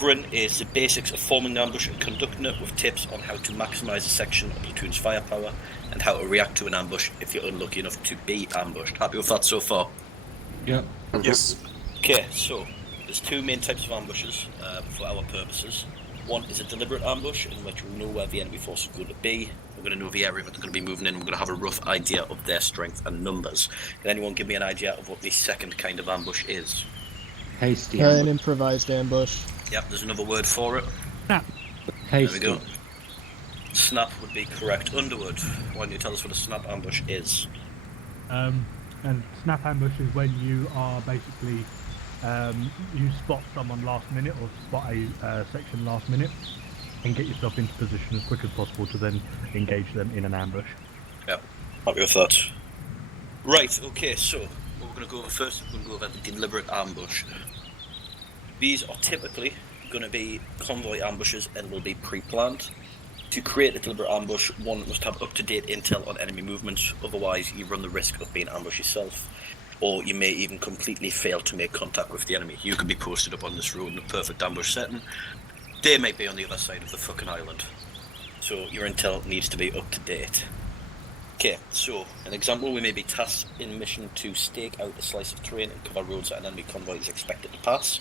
Covering is the basics of forming an ambush and conducting it, with tips on how to maximise a section of platoon's firepower and how to react to an ambush if you're unlucky enough to be ambushed. Happy with that so far? Yeah. Yes. Okay, so there's two main types of ambushes for our purposes. One is a deliberate ambush, in which we know where the enemy force is going to be. We're going to know the area that they're going to be moving in. We're going to have a rough idea of their strength and numbers. Can anyone give me an idea of what the second kind of ambush is? Hasty An ambush. improvised ambush. Yep, there's another word for it. Hasty. There we go. Snap would be correct. Underwood, why don't you tell us what a snap ambush is? And snap ambush is when you are basically you spot someone last minute or spot a section last minute and get yourself into position as quick as possible to then engage them in an ambush. Yep, happy with that. Right, okay, so what we're going to go over first, we're going to go over the deliberate ambush. These are typically going to be convoy ambushes and will be pre-planned. To create a deliberate ambush, one must have up-to-date intel on enemy movements, otherwise you run the risk of being ambushed yourself, or you may even completely fail to make contact with the enemy. You could be posted up on this road in a perfect ambush setting. They might be on the other side of the fucking island, so your intel needs to be up-to-date. Okay, so an example, we may be tasked in mission to stake out a slice of terrain and cover roads that an enemy convoy is expected to pass.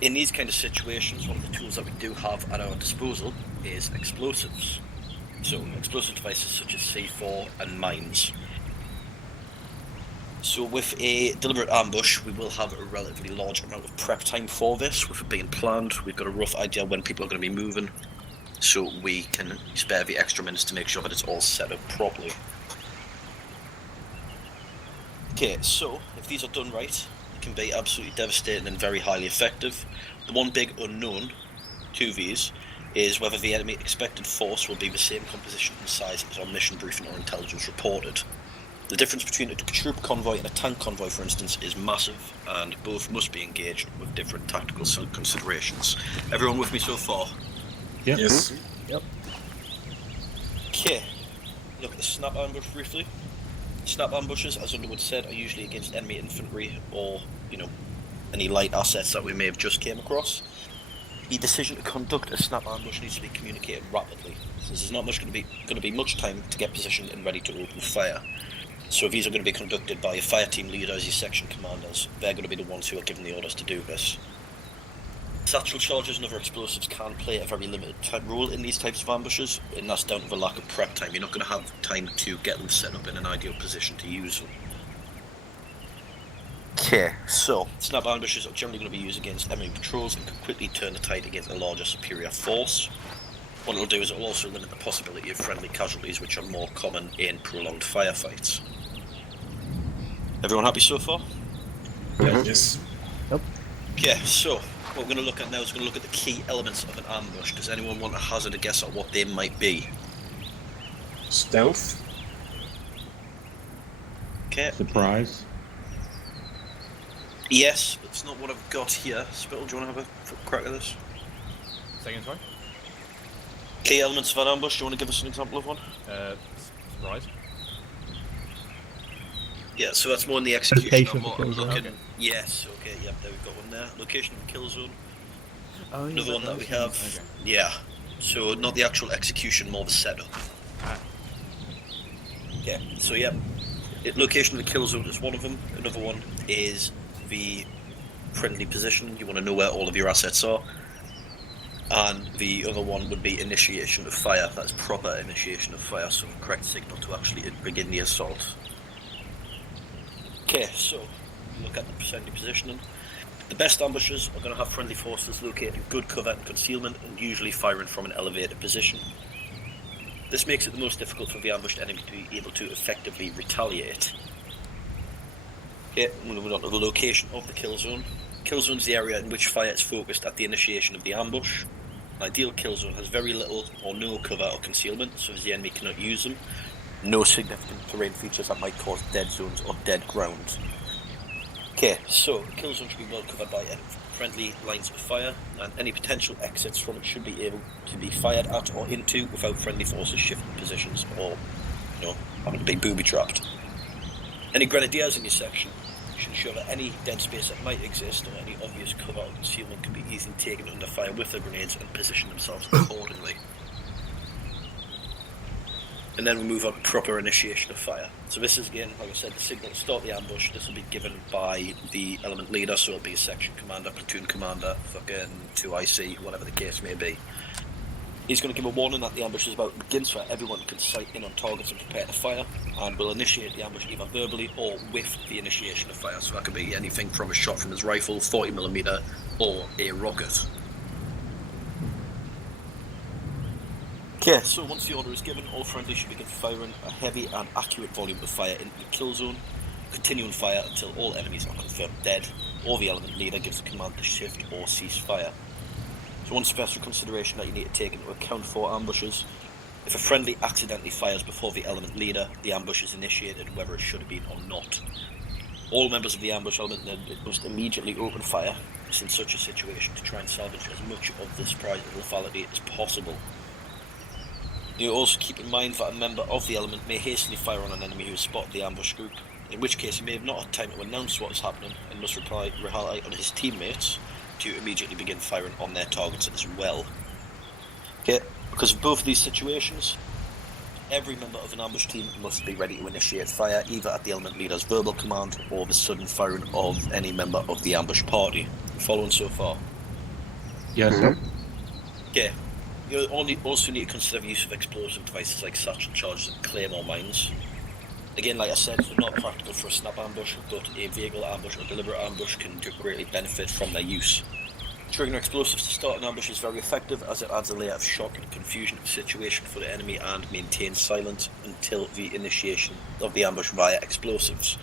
In these kind of situations, one of the tools that we do have at our disposal is explosives. So explosive devices such as C4 and mines. So with a deliberate ambush, we will have a relatively large amount of prep time for this. With it being planned, we've got a rough idea when people are going to be moving, so we can spare the extra minutes to make sure that it's all set up properly. Okay, so if these are done right, it can be absolutely devastating and very highly effective. The one big unknown to these is whether the enemy expected force will be the same composition and size as our mission briefing or intelligence reported. The difference between a troop convoy and a tank convoy, for instance, is massive, and both must be engaged with different tactical considerations. Everyone with me so far? Yep. Yes. Yep. Okay, look at the snap ambush briefly. Snap ambushes, as Underwood said, are usually against enemy infantry or, any light assets that we may have just came across. The decision to conduct a snap ambush needs to be communicated rapidly, since there's not going to be much time to get positioned and ready to open fire. So these are going to be conducted by your fire team leaders, your section commanders. They're going to be the ones who are given the orders to do this. Satchel charges and other explosives can play a very limited role in these types of ambushes, and that's down to the lack of prep time. You're not going to have time to get them set up in an ideal position to use them. Okay, so snap ambushes are generally going to be used against enemy patrols and can quickly turn the tide against a larger superior force. What it'll do is it'll also limit the possibility of friendly casualties, which are more common in prolonged firefights. Everyone happy so far? Yes. Okay, so what we're going to look at now is we're going to look at the key elements of an ambush. Does anyone want to hazard a guess at what they might be? Stealth. Okay. Surprise. Yes, but it's not what I've got here. Spittle, do you want to have a crack at this? Second, sorry? Key elements of an ambush, do you want to give us an example of one? Surprise. Yeah, so that's more in the execution. Location of the kill zone. Okay. Yes, okay, yep, there we've got one there. Location of the kill zone. Oh, yeah, Another one that we have. Okay. Yeah, so not the actual execution, more the setup. Yeah, so yeah, location of the kill zone is one of them. Another one is the friendly position. You want to know where all of your assets are. And the other one would be initiation of fire. That's proper initiation of fire, so the correct signal to actually begin the assault. Okay, so look at the percentage positioning. The best ambushers are going to have friendly forces located in good cover and concealment, and usually firing from an elevated position. This makes it the most difficult for the ambushed enemy to be able to effectively retaliate. Okay, moving on to the location of the kill zone. Kill zone is the area in which fire is focused at the initiation of the ambush. An ideal kill zone has very little or no cover or concealment, so the enemy cannot use them. No significant terrain features that might cause dead zones or dead ground. Okay, so the kill zone should be well covered by friendly lines of fire, and any potential exits from it should be able to be fired at or into without friendly forces shifting positions or, having to be booby trapped. Any grenadiers in your section should ensure that any dead space that might exist or any obvious cover or concealment can be easily taken under fire with the grenades and position themselves accordingly. And then we move on to proper initiation of fire. So this is, again, like I said, the signal to start the ambush. This will be given by the element leader, so it'll be a section commander, platoon commander, fucking 2IC, whatever the case may be. He's going to give a warning that the ambush is about to begin, so that everyone can sight in on targets and prepare to fire, and will initiate the ambush either verbally or with the initiation of fire. So that could be anything from a shot from his rifle, 40mm, or a rocket. Okay, so once the order is given, all friendly should begin firing a heavy and accurate volume of fire into the kill zone, continuing fire until all enemies are confirmed dead, or the element leader gives a command to shift or cease fire. So one special consideration that you need to take into account for ambushes: if a friendly accidentally fires before the element leader, the ambush is initiated whether it should have been or not. All members of the ambush element then must immediately open fire in such a situation to try and salvage as much of this prize of lethality as possible. You also keep in mind that a member of the element may hastily fire on an enemy who has spotted the ambush group, in which case he may have not had time to announce what is happening and must rely on his teammates to immediately begin firing on their targets as well. Okay, because of both of these situations, every member of an ambush team must be ready to initiate fire either at the element leader's verbal command or the sudden firing of any member of the ambush party. Following so far? Yes. Okay. You also need to consider the use of explosive devices like satchel charges and claymore mines. Again, like I said, they're not practical for a snap ambush, but a vehicle ambush or deliberate ambush can greatly benefit from their use. Triggering explosives to start an ambush is very effective, as it adds a layer of shock and confusion to the situation for the enemy and maintains silence until the initiation of the ambush via explosives.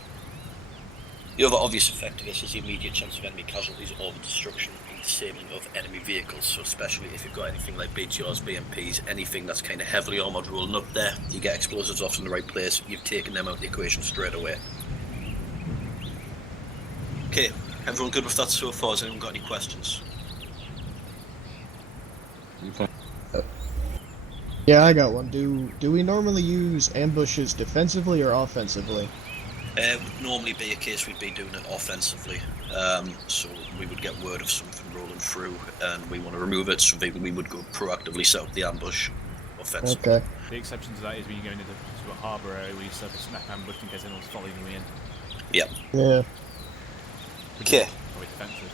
The other obvious effect of this is the immediate chance of enemy casualties or the destruction and disabling of enemy vehicles, so especially if you've got anything like BTRs, BMPs, anything that's kind of heavily armoured rolling up there, you get explosives off in the right place, you've taken them out of the equation straight away. Okay, everyone good with that so far? Has anyone got any questions? Okay. Yeah, I got one. Do we normally use ambushes defensively or offensively? It would normally be a case we'd be doing it offensively, so we would get word of something rolling through and we want to remove it, so we would go proactively set up the ambush offensively. Okay. The exception to that is when you go into a harbour area where you set up a snap ambush in case anyone's following you in. Yep. Yeah. Okay. Probably defensive.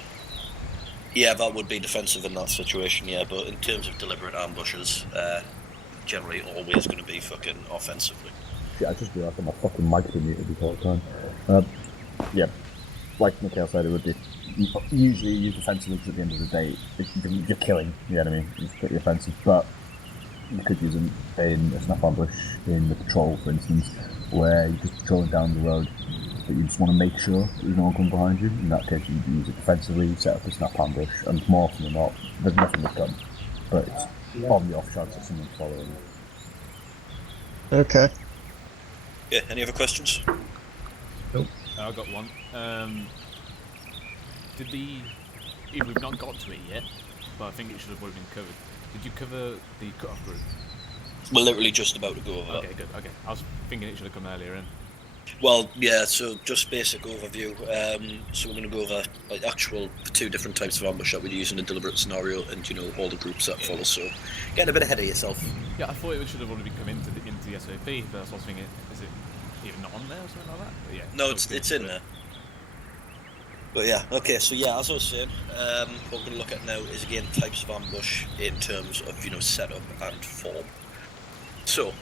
Yeah, that would be defensive in that situation, yeah, but in terms of deliberate ambushes, generally always going to be fucking offensively. Yeah, I just realised that my fucking mic's been muted this whole time. Yeah, like Mikhail said, it would be usually used defensively because at the end of the day, you're killing the enemy. It's pretty offensive, but you could use them in a snap ambush in the patrol, for instance, where you're just patrolling down the road, but you just want to make sure that there's no one coming behind you. In that case, you use it defensively, set up a snap ambush, and more often than not, there's nothing that's done, but it's on the off chance that someone's following you. Okay. Yeah, any other questions? I got one. We've not got to it yet, but I think it should have already been covered. Did you cover the cut-off group? We're literally just about to go over that. Okay, good. Okay, I was thinking it should have come earlier in. Well, yeah, so just basic overview. So we're going to go over like actual two different types of ambush that we'd use in a deliberate scenario, and all the groups that follow. So getting a bit ahead of yourself. Yeah, I thought it should have already come into the SOP, but that's what I was thinking. Is it even not on there or something like that? But yeah. No, it's in there. But yeah, okay. So yeah, as I was saying, what we're going to look at now is again types of ambush in terms of setup and form. So,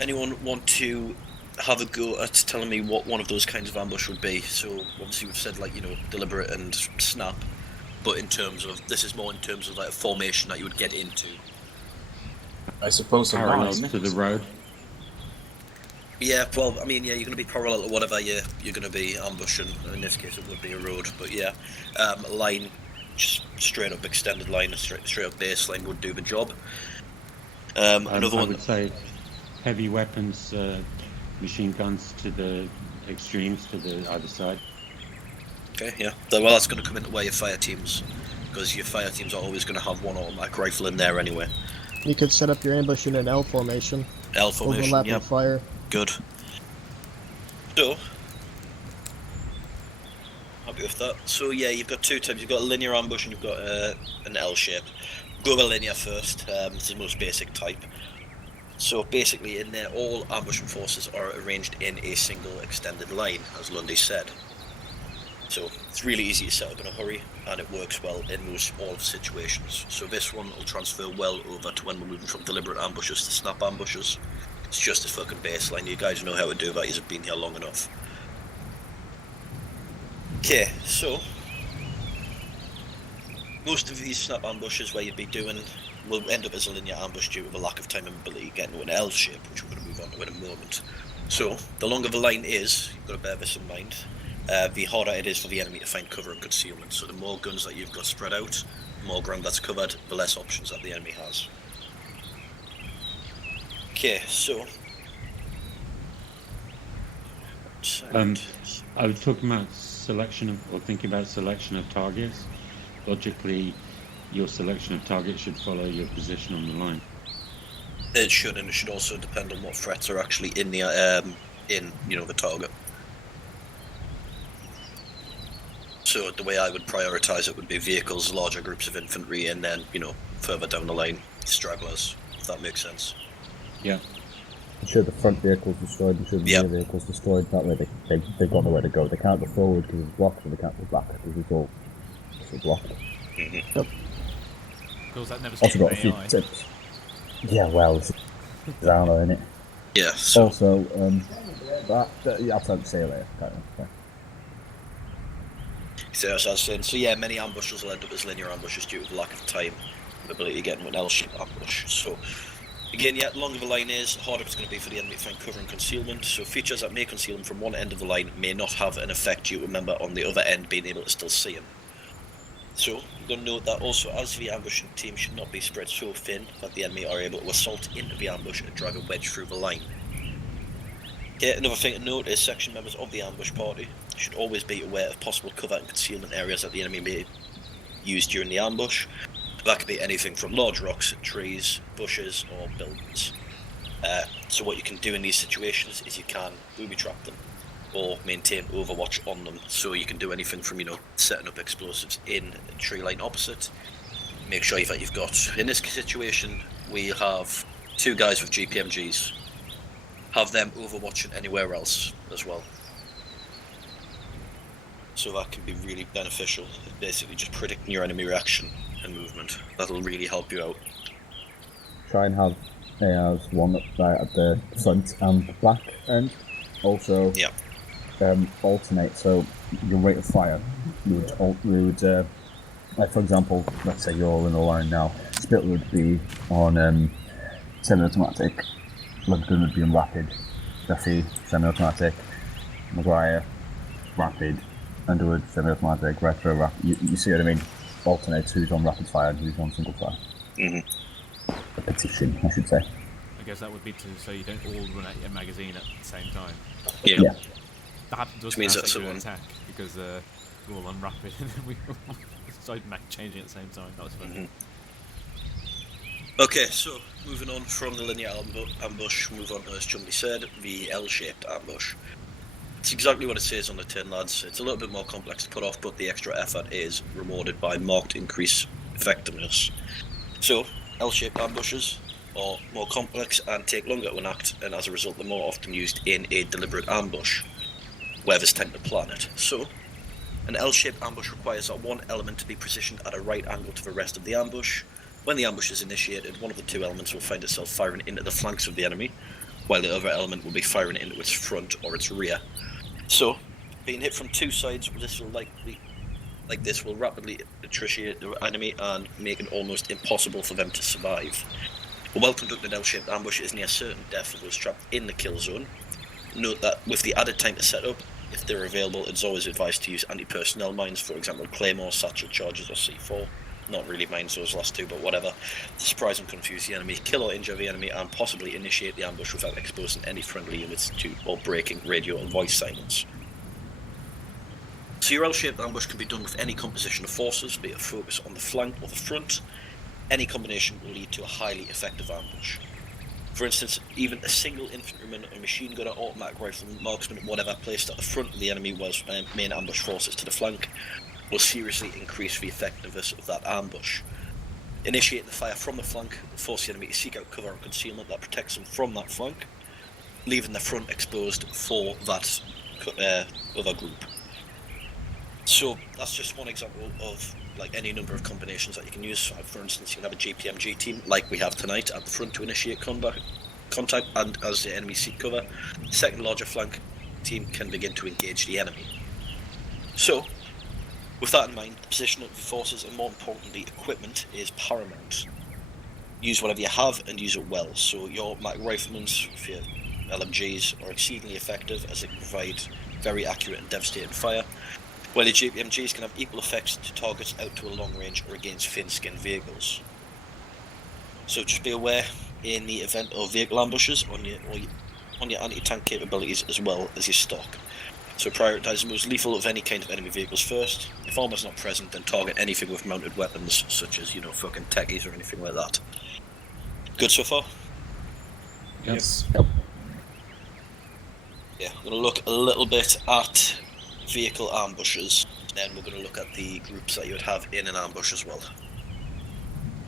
anyone want to have a go at telling me what one of those kinds of ambush would be? So obviously we've said deliberate and snap, but in terms of like a formation that you would get into. I suppose so. Parallel to the road. Yeah, well, I mean, yeah, you're going to be parallel to whatever you're going to be ambushing. In this case, it would be a road, but yeah, a line, just straight up extended line, a straight up baseline would do the job. Another I one would say heavy weapons, machine guns to the extremes, to the either side. Okay, yeah. Well, that's going to come into where your fire teams, because your fire teams are always going to have one automatic rifle in there anyway. You could set up your ambush in an L formation. L formation, Overlapping yeah. fire. Good. So, Happy with that. So yeah, you've got two types. You've got a linear ambush and you've got an L shape. Go with linear first. It's the most basic type. So basically, in there, all ambushing forces are arranged in a single extended line, as Lundy said. So it's really easy to set up in a hurry, and it works well in most all situations. So this one will transfer well over to when we're moving from deliberate ambushes to snap ambushes. It's just a fucking baseline. You guys know how to do that. You've been here long enough. Okay, so most of these snap ambushes where you'd be doing will end up as a linear ambush due to the lack of time and ability to get into an L shape, which we're going to move on to in a moment. So, the longer the line is, you've got to bear this in mind, the harder it is for the enemy to find cover and concealment. So the more guns that you've got spread out, the more ground that's covered, the less options that the enemy has. Okay, so... I was talking about selection of, or thinking about selection of targets. Logically, your selection of targets should follow your position on the line. It should, and it should also depend on what threats are actually in the the target. So the way I would prioritise it would be vehicles, larger groups of infantry, and then further down the line, stragglers. If that makes sense. Yeah. Ensure the front vehicle's destroyed, ensure the rear vehicle's destroyed. That way they've got nowhere to go. They can't go forward because it's blocked, and they can't go back because it's all blocked. Mm-hmm. Yep. Because that never Also got a few AI. tips. Yeah, well, it's ArmA, isn't it? Yeah. So Also, I'll tell you, say it later. Okay. So as I was saying, many ambushes will end up as linear ambushes due to the lack of time and ability to get into an L-shaped ambush. So again, the longer the line is, the harder it's going to be for the enemy to find cover and concealment. So features that may conceal them from one end of the line may not have an effect due to a member on the other end being able to still see him. So you're going to note that also, as the ambushing team should not be spread so thin that the enemy are able to assault into the ambush and drive a wedge through the line. Okay, another thing to note is section members of the ambush party should always be aware of possible cover and concealment areas that the enemy may use during the ambush. That could be anything from large rocks, trees, bushes, or buildings. So what you can do in these situations is you can booby trap them or maintain overwatch on them. So you can do anything from, setting up explosives in a tree line opposite. Make sure that you've got, in this situation, we have 2 guys with GPMGs. Have them overwatching anywhere else as well. So that can be really beneficial. Basically just predicting your enemy reaction and movement. That'll really help you out. Try and have ARs one at the front and the back end. Also, alternate. So your rate of fire, you would like for example, let's say you're all in a line now. Spit would be on semi-automatic. Lugden would be on rapid. Duffy semi-automatic. Maguire rapid. Underwood semi-automatic. Retro rapid. You see what I mean? Alternates who's on rapid fire and who's on single fire. Mm-hmm. A petition, I should say. I guess that would be so you don't all run out your magazine at the same time. Yeah. That does means that an someone attack because we're all on rapid and then we started changing at the same time. That was funny. Mm-hmm. Okay, so moving on from the linear ambush, move on to, as Chumley said, the L-shaped ambush. It's exactly what it says on the tin, lads. It's a little bit more complex to put off, but the extra effort is rewarded by marked increased effectiveness. So, L-shaped ambushes are more complex and take longer to enact, and as a result they're more often used in a deliberate ambush, where there's time to plan it. So, an L-shaped ambush requires that one element to be positioned at a right angle to the rest of the ambush. When the ambush is initiated, one of the 2 elements will find itself firing into the flanks of the enemy, while the other element will be firing into its front or its rear. So, being hit from 2 sides, this will rapidly attrition the enemy and make it almost impossible for them to survive. A well-conducted L-shaped ambush is near certain death for those trapped in the kill zone. Note that with the added time to set up, if they're available, it's always advised to use anti-personnel mines, for example Claymore, satchel charges or C4. Not really mines, those last 2, but whatever. To surprise and confuse the enemy, kill or injure the enemy, and possibly initiate the ambush without exposing any friendly units to or breaking radio and voice silence. So your L-shaped ambush can be done with any composition of forces, be it a focus on the flank or the front. Any combination will lead to a highly effective ambush. For instance, even a single infantryman, a machine gunner, automatic rifleman, marksman, whatever, placed at the front of the enemy whilst main ambush forces to the flank will seriously increase the effectiveness of that ambush. Initiate the fire from the flank will force the enemy to seek out cover and concealment that protects them from that flank, leaving the front exposed for that other group. So that's just one example of like any number of combinations that you can use. For instance, you can have a GPMG team like we have tonight at the front to initiate contact, and as the enemy seek cover, the second larger flank team can begin to engage the enemy. So, with that in mind, the position of the forces and more importantly equipment is paramount. Use whatever you have and use it well. So your automatic riflemen with your LMGs are exceedingly effective as they can provide very accurate and devastating fire, while your GPMGs can have equal effects to targets out to a long range or against thin-skinned vehicles. So just be aware in the event of vehicle ambushes on your anti-tank capabilities as well as your stock. So prioritise the most lethal of any kind of enemy vehicles first. If armour's not present, then target anything with mounted weapons, such as, fucking techies or anything like that. Good so far? Yep. Yes. Yeah, I'm going to look a little bit at vehicle ambushes, then we're going to look at the groups that you would have in an ambush as well.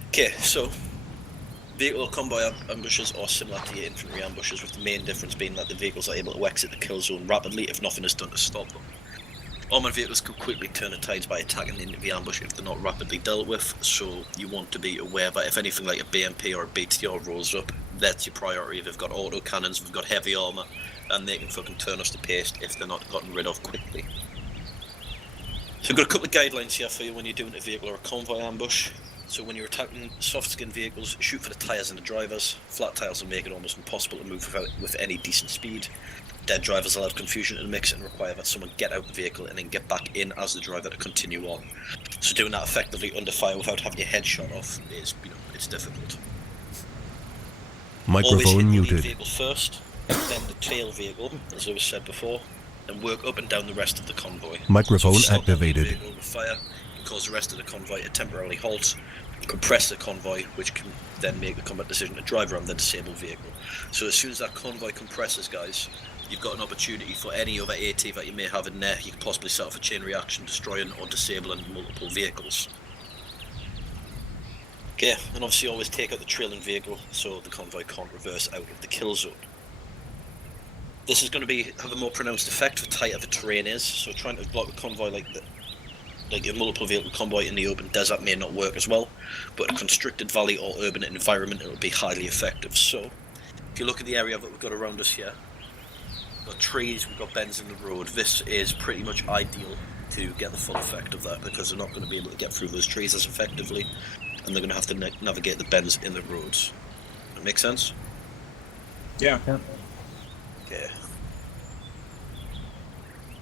Okay, so vehicle convoy ambushes are similar to your infantry ambushes, with the main difference being that the vehicles are able to exit the kill zone rapidly if nothing is done to stop them. Armoured vehicles can quickly turn the tides by attacking into the ambush if they're not rapidly dealt with, so you want to be aware that if anything like a BMP or a BTR rolls up, that's your priority. They've got auto cannons, they've got heavy armour, and they can fucking turn us to paste if they're not gotten rid of quickly. So I've got a couple of guidelines here for you when you're doing a vehicle or a convoy ambush. So when you're attacking soft-skinned vehicles, shoot for the tyres and the drivers. Flat tyres will make it almost impossible to move with any decent speed. Dead drivers will add confusion to the mix and require that someone get out the vehicle and then get back in as the driver to continue on. So doing that effectively under fire without having your head shot off is, it's difficult. Always hit Microphone the lead muted. vehicle first, then the tail vehicle, as I was said before, and work up and down the rest of the convoy. Microphone So if you stop on the lead activated. vehicle with fire, you cause the rest of the convoy to temporarily halt, and compress the convoy, which can then make the combat decision to drive around the disabled vehicle. So as soon as that convoy compresses, guys, you've got an opportunity for any other AT that you may have in there. You can possibly set off a chain reaction, destroying or disabling multiple vehicles. Okay, and obviously always take out the trailing vehicle so the convoy can't reverse out of the kill zone. This is going to have a more pronounced effect the tighter the terrain is, so trying to block the convoy like a multiple vehicle convoy in the open desert may not work as well, but a constricted valley or urban environment it will be highly effective. So, if you look at the area that we've got around us here, we've got trees, we've got bends in the road. This is pretty much ideal to get the full effect of that, because they're not going to be able to get through those trees as effectively, and they're going to have to navigate the bends in the roads. That make sense? Yeah. Okay.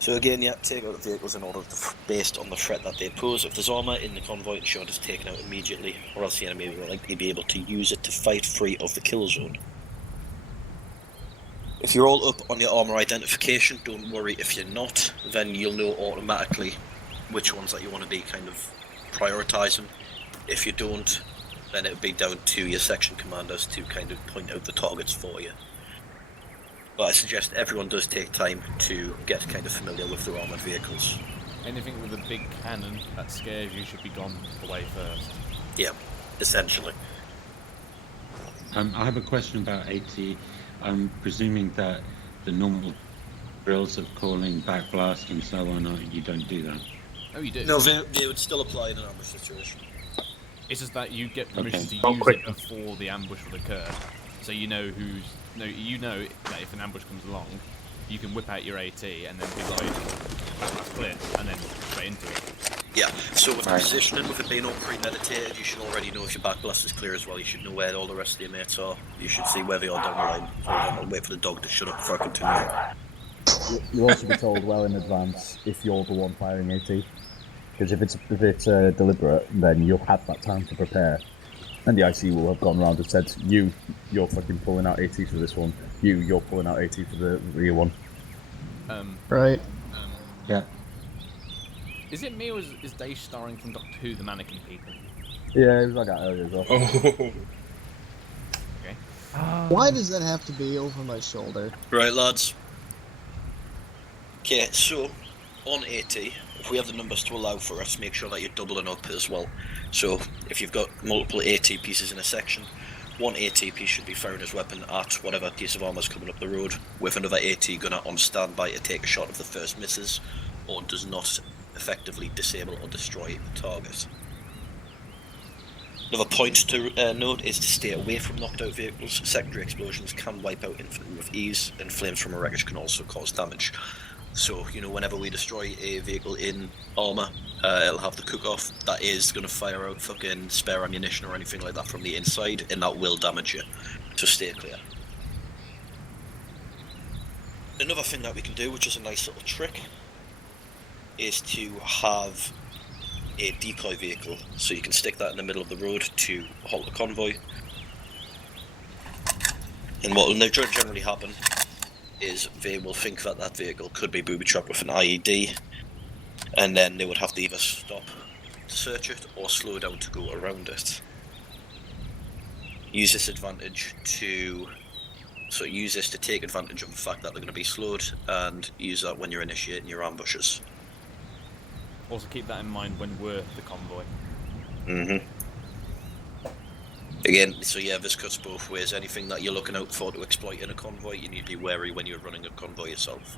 So again, yeah, take out the vehicles in order based on the threat that they pose. If there's armour in the convoy, ensure it is taken out immediately, or else the enemy will likely be able to use it to fight free of the kill zone. If you're all up on your armour identification, don't worry if you're not, then you'll know automatically which ones that you want to be kind of prioritising. If you don't, then it'll be down to your section commanders to kind of point out the targets for you. But I suggest everyone does take time to get kind of familiar with their armoured vehicles. Anything with a big cannon that scares you should be gone away first. Yeah, essentially. I have a question about AT. I'm presuming that the normal drills of calling, backblast, and so on, you don't do that. Oh, you do? No, they would still apply in an ambush situation. It's just that you get permission to Oh, use quick. it before the ambush will occur. So you know you know that if an ambush comes along, you can whip out your AT and then be like, that's clear, and then straight into it. Yeah, so with the positioning, with it being all premeditated, you should already know if your backblast is clear as well. You should know where all the rest of your mates are. You should see where they are down the line. For example, wait for the dog to shut up before I continue. You'll also be told well in advance if you're the one firing AT. Because if it's deliberate, then you'll have that time to prepare. And the IC will have gone around and said, you're fucking pulling out AT for this one. You're pulling out AT for the rear one. Right. Yeah. Is it me or is Dave starring from Doctor Who, the Mannequin People? Yeah, it was like that earlier as well. Oh. Okay. Why does that have to be over my shoulder? Right, lads. Okay, so on AT, if we have the numbers to allow for us, make sure that you're doubling up as well. So if you've got multiple AT pieces in a section, one AT piece should be firing his weapon at whatever piece of armour is coming up the road, with another AT gunner on standby to take a shot if the first misses, or does not effectively disable or destroy the target. Another point to note is to stay away from knocked out vehicles. Secondary explosions can wipe out infantry with ease, and flames from a wreckage can also cause damage. So, you know, whenever we destroy a vehicle in ArmA, it'll have the cook-off. That is going to fire out fucking spare ammunition or anything like that from the inside, and that will damage you. So stay clear. Another thing that we can do, which is a nice little trick, is to have a decoy vehicle. So you can stick that in the middle of the road to halt a convoy. And what will generally happen is they will think that that vehicle could be booby-trapped with an IED, and then they would have to either stop to search it or slow down to go around it. Use this to take advantage of the fact that they're going to be slowed, and use that when you're initiating your ambushes. Also keep that in mind when we're the convoy. Again, so yeah, this cuts both ways. Anything that you're looking out for to exploit in a convoy, you need to be wary when you're running a convoy yourself.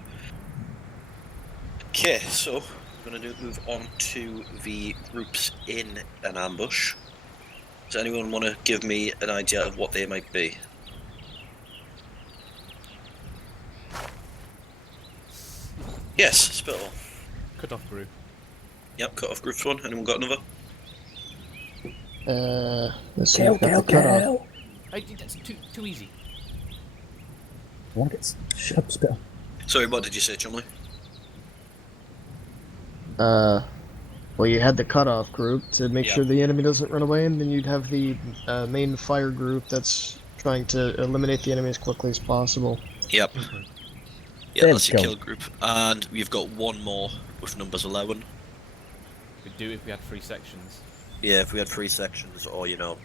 Okay, so we're going to move on to the groups in an ambush. Does anyone want to give me an idea of what they might be? Yes, Spittle. Cut off group. Yep, cut off groups one. Anyone got another? Let's see. I've got the cutoff. That's too easy. I want to get shut up, Spitter. Sorry, what did you say, Chumley? Well, you had the cutoff group to make sure the enemy doesn't run away, and then you'd have the main fire group that's trying to eliminate the enemy as quickly as possible. Yep. Yeah, that's your kill group. And we've got one more with numbers 11. We'd do it if we had 3 sections. Yeah, if we had 3 sections, or, you know,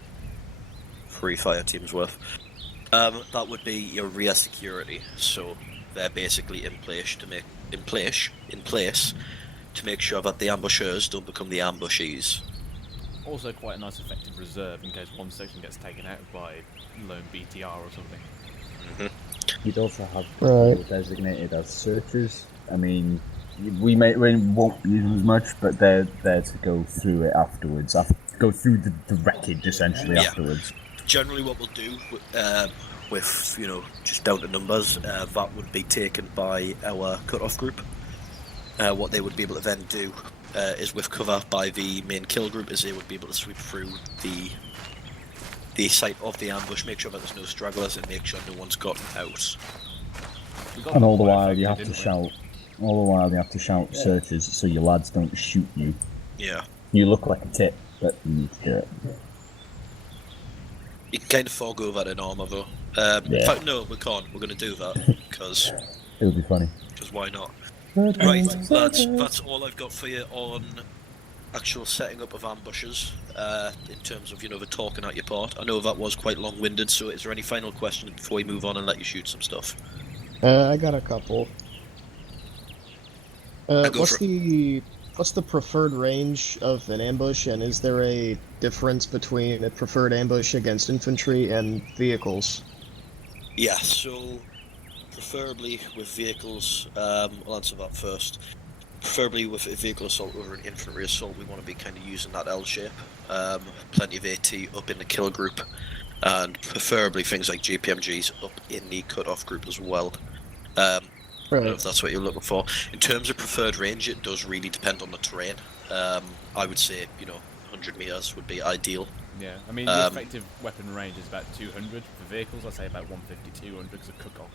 3 fire teams worth. That would be your rear security. So they're basically in place to make sure that the ambushers don't become the ambushees. Also quite a nice effective reserve in case one section gets taken out by lone BTR or something. You'd also have people designated as searchers. I mean, we won't use them as much, but they're there to go through it afterwards. Go through the wreckage essentially afterwards. Generally, what we'll do with you know, just down to numbers, that would be taken by our cut-off group. What they would be able to then do is, with cover by the main kill group, is they would be able to sweep through the site of the ambush, make sure that there's no stragglers, and make sure no one's gotten out. And all the while you have to shout. All the while you have to shout searches so your lads don't shoot you. Yeah. You look like a tit, but you need to do it. You can kind of forego that in ArmA though. In fact, no, we can't. We're going to do that because it would be funny. Because why not? Right, lads, that's all I've got for you on actual setting up of ambushes, in terms of, you know, the talking out your part. I know that was quite long-winded, so is there any final questions before we move on and let you shoot some stuff? I got a couple. What's the preferred range of an ambush, and is there a difference between a preferred ambush against infantry and vehicles? Yeah, so preferably with vehicles, I'll answer that first. Preferably with a vehicle assault over an infantry assault, we want to be kind of using that L shape. Plenty of AT up in the kill group, and preferably things like GPMGs up in the cut-off group as well. I don't know if that's what you're looking for. In terms of preferred range, it does really depend on the terrain. I would say, you know, 100 meters would be ideal. Yeah, I mean, the effective weapon range is about 200. For vehicles, I'd say about 150, 200 because of cook-off.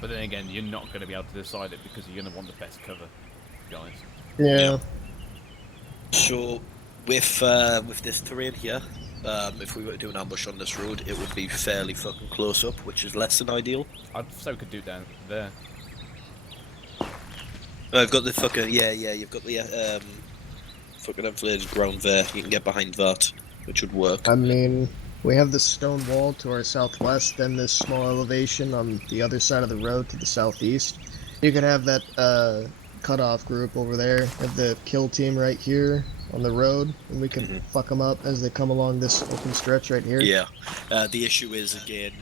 But then again, you're not going to be able to decide it because you're going to want the best cover, guys. Yeah. So, with this terrain here, if we were to do an ambush on this road, it would be fairly fucking close up, which is less than ideal. I'd say we could do it down there. I've got the fucking you've got the fucking inflated ground there. You can get behind that, which would work. I mean, We have this stone wall to our southwest, then this small elevation on the other side of the road to the southeast. You could have that cutoff group over there, have the kill team right here on the road, and we can fuck them up as they come along this open stretch right here. Yeah. The issue is, again,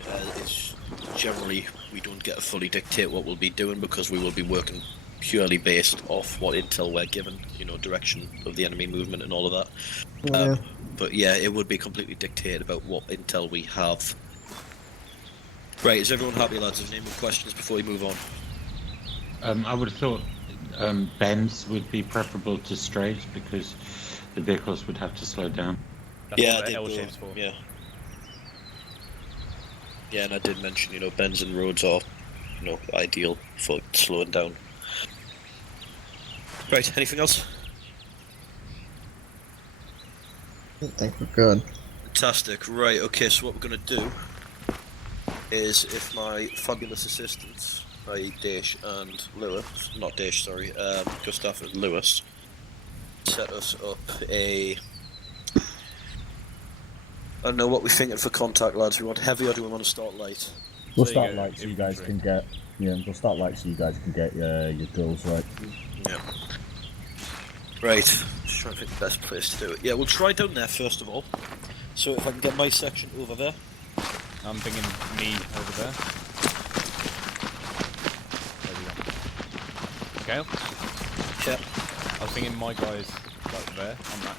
is generally we don't get to fully dictate what we'll be doing because we will be working purely based off what intel we're given, you know, direction of the enemy movement and all of that. Yeah. But yeah, it would be completely dictated about what intel we have. Right, is everyone happy, lads? Is there any more questions before we move on? I would have thought bends would be preferable to straights because the vehicles would have to slow down. That's Yeah, what I the L did. shape's for. Yeah. Yeah, and I did mention, you know, bends and roads are, you know, ideal for slowing down. Right, anything else? I think we're good. Fantastic. Right, okay, so what we're going to do is, if my fabulous assistants, i.e. Daesh and Lewis, not Daesh, sorry, Gustav and Lewis, set us up a... I don't know what we're thinking for contact, lads. We want heavy or do we want to start light? We'll So you start go light so you guys infantry. can get. Yeah, we'll start light so you guys can get your drills right. Yeah. Right, just trying to think the best place to do it. Yeah, we'll try down there first of all. So if I can get my section over there. I'm thinking me over there. There we go. Gale? Yeah. I was thinking my guys right there on that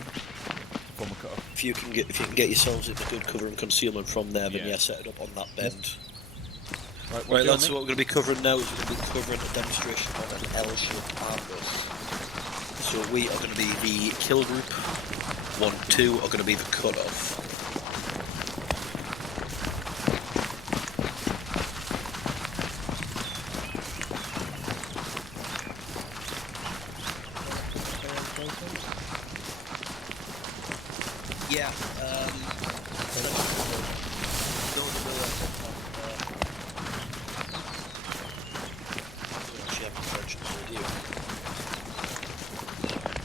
former cutoff. If you can get yourselves into good cover and concealment from there, then Yeah. yeah, set it up on that bend. Right, Right, lads, so what we're going to be covering now is we're going to be covering a demonstration on an L-shaped armbush. So we are going to be the kill group, 1, 2 are going to be the cut-off. Yeah,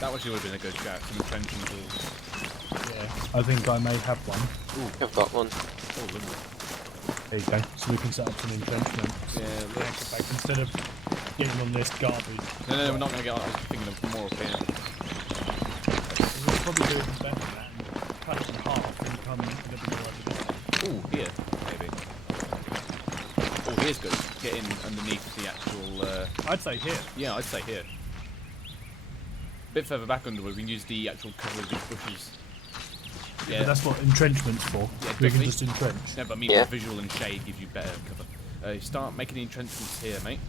That actually would have been a good shout. Some entrenching tools. Yeah, I think I may have one. I've got one. Oh, lovely. There you go. So we can set up some entrenchment. Yeah, Like, instead of getting on this garbage. No, we're not going to get on. I was thinking of more up here. We'll probably do even better than that and cut it in half and come a little bit more over there. Oh, here, maybe. Oh, here's good. Get in underneath the actual... I'd say here. Yeah, I'd say here. A bit further back underwood, we can use the actual cover of these bushes. Yeah, But that's what entrenchment's for. Yeah, We can definitely. just entrench. no, but I mean, Yeah. the visual and shade gives you better cover. Start making the entrenchments here, mate.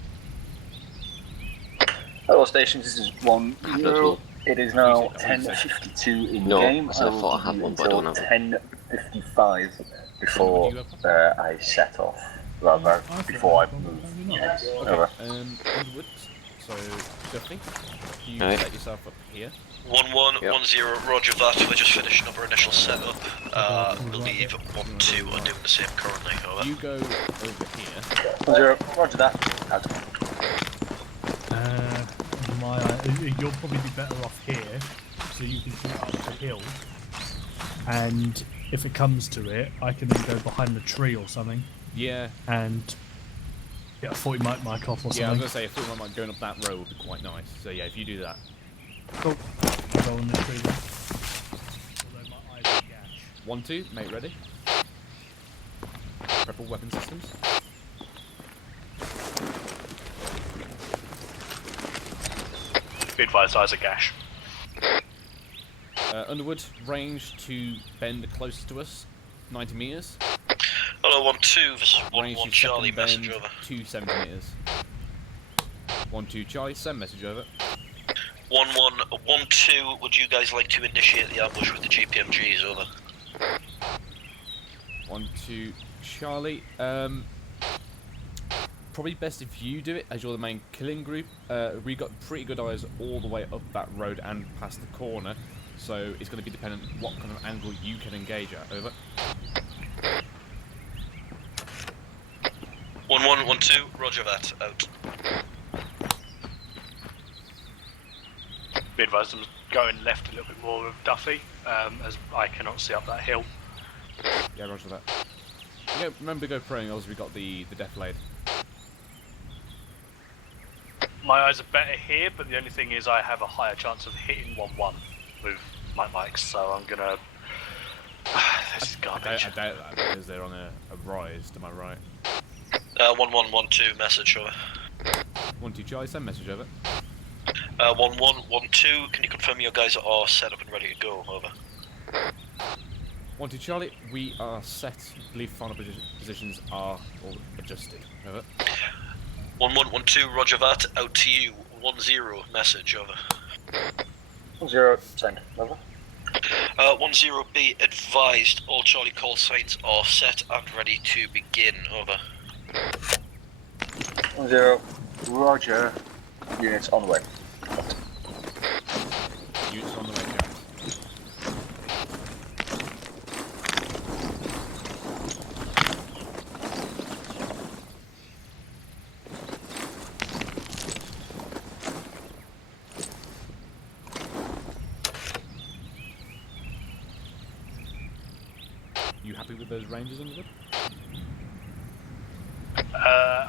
Hello, stations. This is 1-0. It is now Use it, I'll use it. 10:52 in No, game. I said I will thought I give had you one, but I don't until have 10:55 before Do you have I set off. Rather, I thought before I I had one, move. but maybe not. Yes. Okay, Over. underwood. So, Duffy, you Aye. set yourself up here. 1-1, Yep. 1-0, roger that. We're just finishing up our initial setup. I believe 1-2 are doing the same currently, over. You go over here. 1-0. Roger that. Out. You'll probably be better off here, so you can shoot up the hill. And if it comes to it, I can then go behind the tree or something Yeah, and get a 40 mic off or yeah. I was something. gonna say, I thought like going up that road would be quite nice. So yeah, if you do that. Cool. I'll go on the tree then. Although my eyes are gash. 1-2, mate, ready? Prep all weapon systems. Be advised, eyes are gash. Underwood, range to bend closest to us, 90 meters. Hello, 1-2, this is Range 1-1 to Charlie, second message bend, over. 270 meters. 1-2 Charlie, send message over. 1-1, 1-2, would you guys like to initiate the ambush with the GPMGs, over? 1-2 Charlie. Probably best if you do it, as you're the main killing group. We got pretty good eyes all the way up that road and past the corner, so it's going to be dependent what kind of angle you can engage at. Over. 1-1, 1-2, roger that, out. Be advised, I'm going left a little bit more with Duffy, as I cannot see up that hill. Yeah, roger that. Yeah, remember go praying, else we got the death blade. My eyes are better here, but the only thing is I have a higher chance of hitting 1-1 with my mics, so I'm gonna... this is garbage. I doubt that because they're on a rise, am I right? 1112 message over. 1-2 Charlie, send message over. 1112, can you confirm your guys are set up and ready to go? Over. 1-2 Charlie, we are set. I believe final positions are all adjusted. Over. 1112, roger that, out to you. 10, message, over. 0, send. Over. 10B, advised, all Charlie call signs are set and ready to begin, over. 0, roger. Units on the way. Units on the way, guys. You happy with those ranges, Underwood?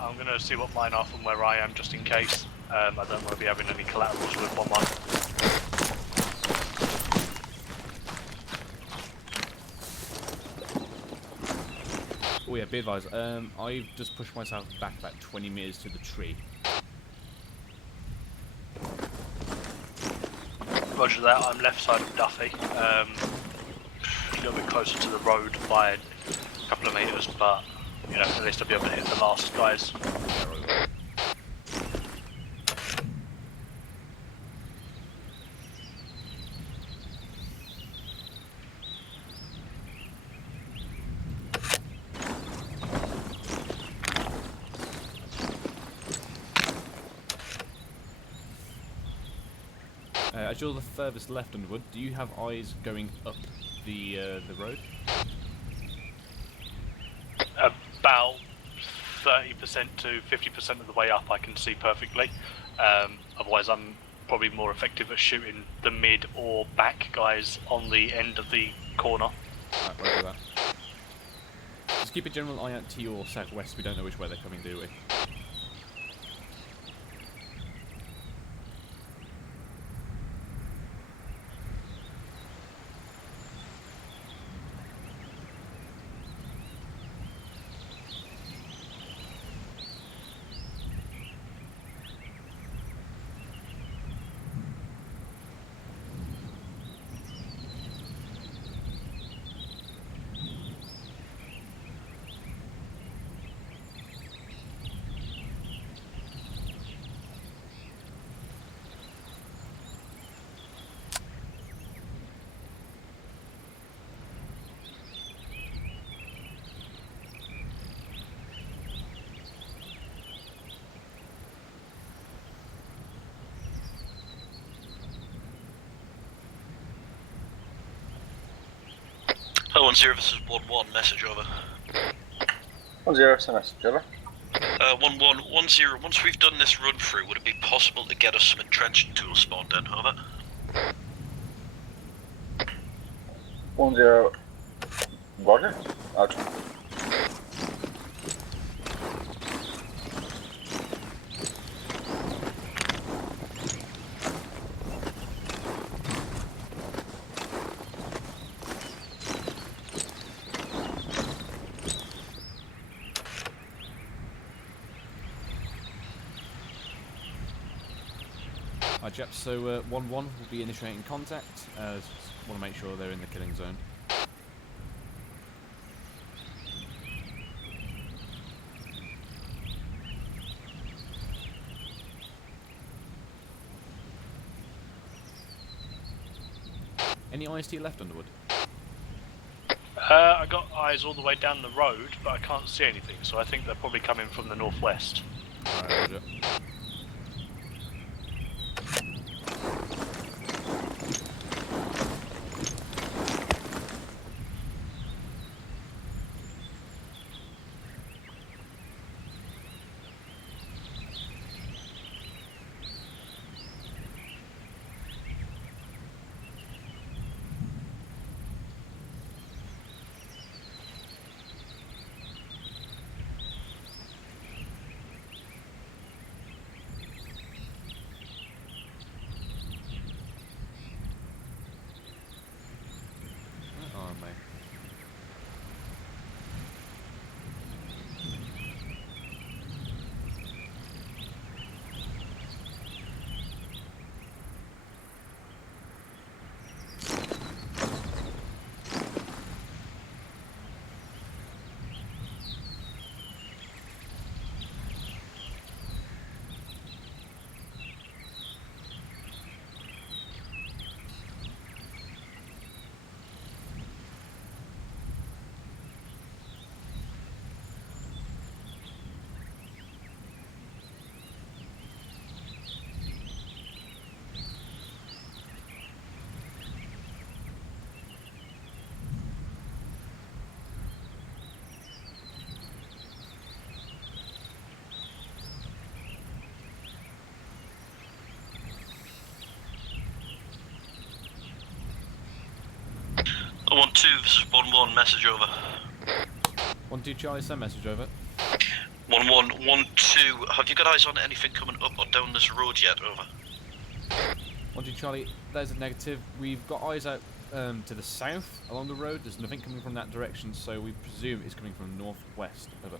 I'm gonna see what mine are from where I am, just in case. I don't want to be having any collaterals with 1-1. Oh yeah, be advised, I've just pushed myself back about 20 metres to the tree. Roger that, I'm left side of Duffy. A little bit closer to the road by a couple of metres, but you know, at least I'll be able to hit the last guys. As you're the furthest left, Underwood, do you have eyes going up the road? About 30% to 50% of the way up I can see perfectly. Otherwise I'm probably more effective at shooting the mid or back guys on the end of the corner. Right, roger that. Just keep a general eye out to your southwest, we don't know which way they're coming, do we? Oh, 10, this is 11, message, over. 10, send message. Over. 1110, once we've done this run through, would it be possible to get us some entrenching tools spawned in, over? 10, roger. Out. Hi chaps, so 1-1 will be initiating contact. Just want to make sure they're in the killing zone. Any eyes to your left, Underwood? I got eyes all the way down the road, but I can't see anything, so I think they're probably coming from the northwest. Alright, roger. 1-2, this is 1-1, message over. 1-2 Charlie, send message over. 1-1, 1-2, have you got eyes on anything coming up or down this road yet? Over. 1-2 Charlie, there's a negative. We've got eyes out to the south along the road. There's nothing coming from that direction, so we presume it's coming from northwest. Over.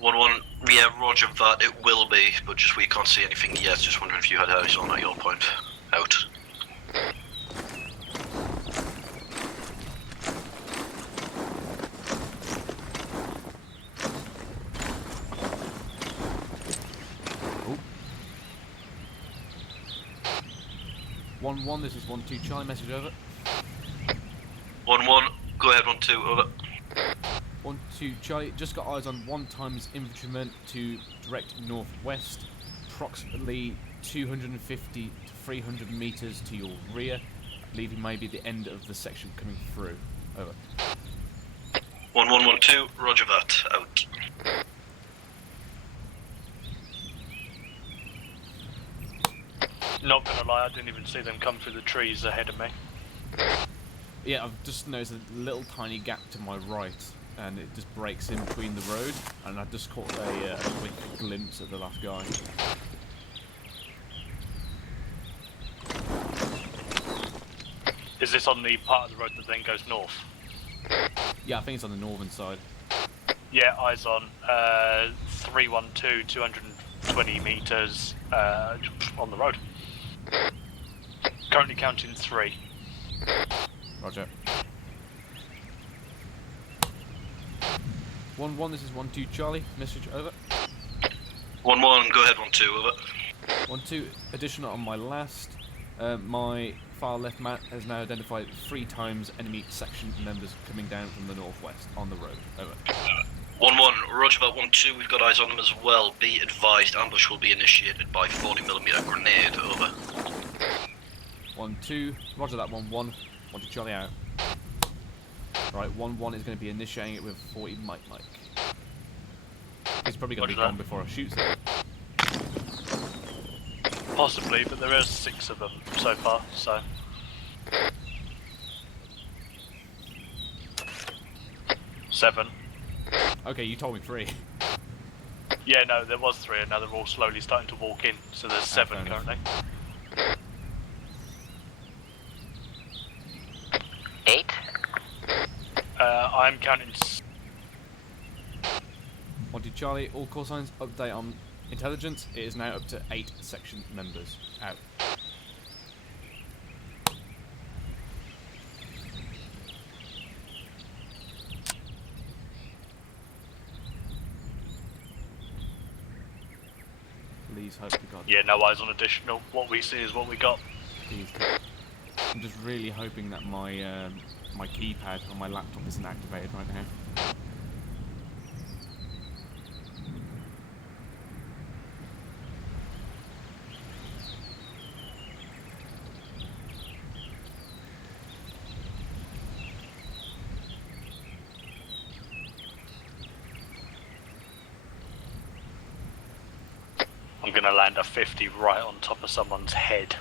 1-1, yeah, roger that, it will be, but just we can't see anything yet. Just wondering if you had eyes on at your point. Out. Oh. 1-1, this is 1-2 Charlie, message over. 1-1, go ahead, 1-2, over. 1-2 Charlie, just got eyes on 1 times infantryman to direct northwest, approximately 250 to 300 meters to your rear. I believe he may be the end of the section coming through. Over. 1-1-1-2, roger that, out. Not gonna lie, I didn't even see them come through the trees ahead of me. Yeah, I've just noticed a little tiny gap to my right, and it just breaks in between the road, and I just caught a quick glimpse of the last guy. Is this on the part of the road that then goes north? Yeah, I think it's on the northern side. Yeah, eyes on. 312, 220 meters on the road. Currently counting 3. Roger. 1-1, this is 1-2 Charlie, message over. 1-1, go ahead, 1-2, over. 1-2, additional on my last. My far left map has now identified 3 times enemy section members coming down from the northwest on the road. Over. 1-1, roger that, 1-2, we've got eyes on them as well. Be advised, ambush will be initiated by 40mm grenade, over. 1-2, roger that 1-1. 1-2 Charlie out. Right, 1-1 is going to be initiating it with 40 Mike. He's probably going to be gone before I shoot him. Possibly, but there are 6 of them so far, so... Seven. Okay, you told me 3. Yeah, no, there was 3, and now they're all slowly starting to walk in, so there's 7 fair enough. currently. 8? I'm counting... 1-2 Charlie, all call signs, update on intelligence. It is now up to 8 section members. Out. Please hope to God. Yeah, no eyes on additional. What we see is what we got. Please. I'm just really hoping that my my keypad on my laptop isn't activated right now. I'm gonna land a 50 right on top of someone's head.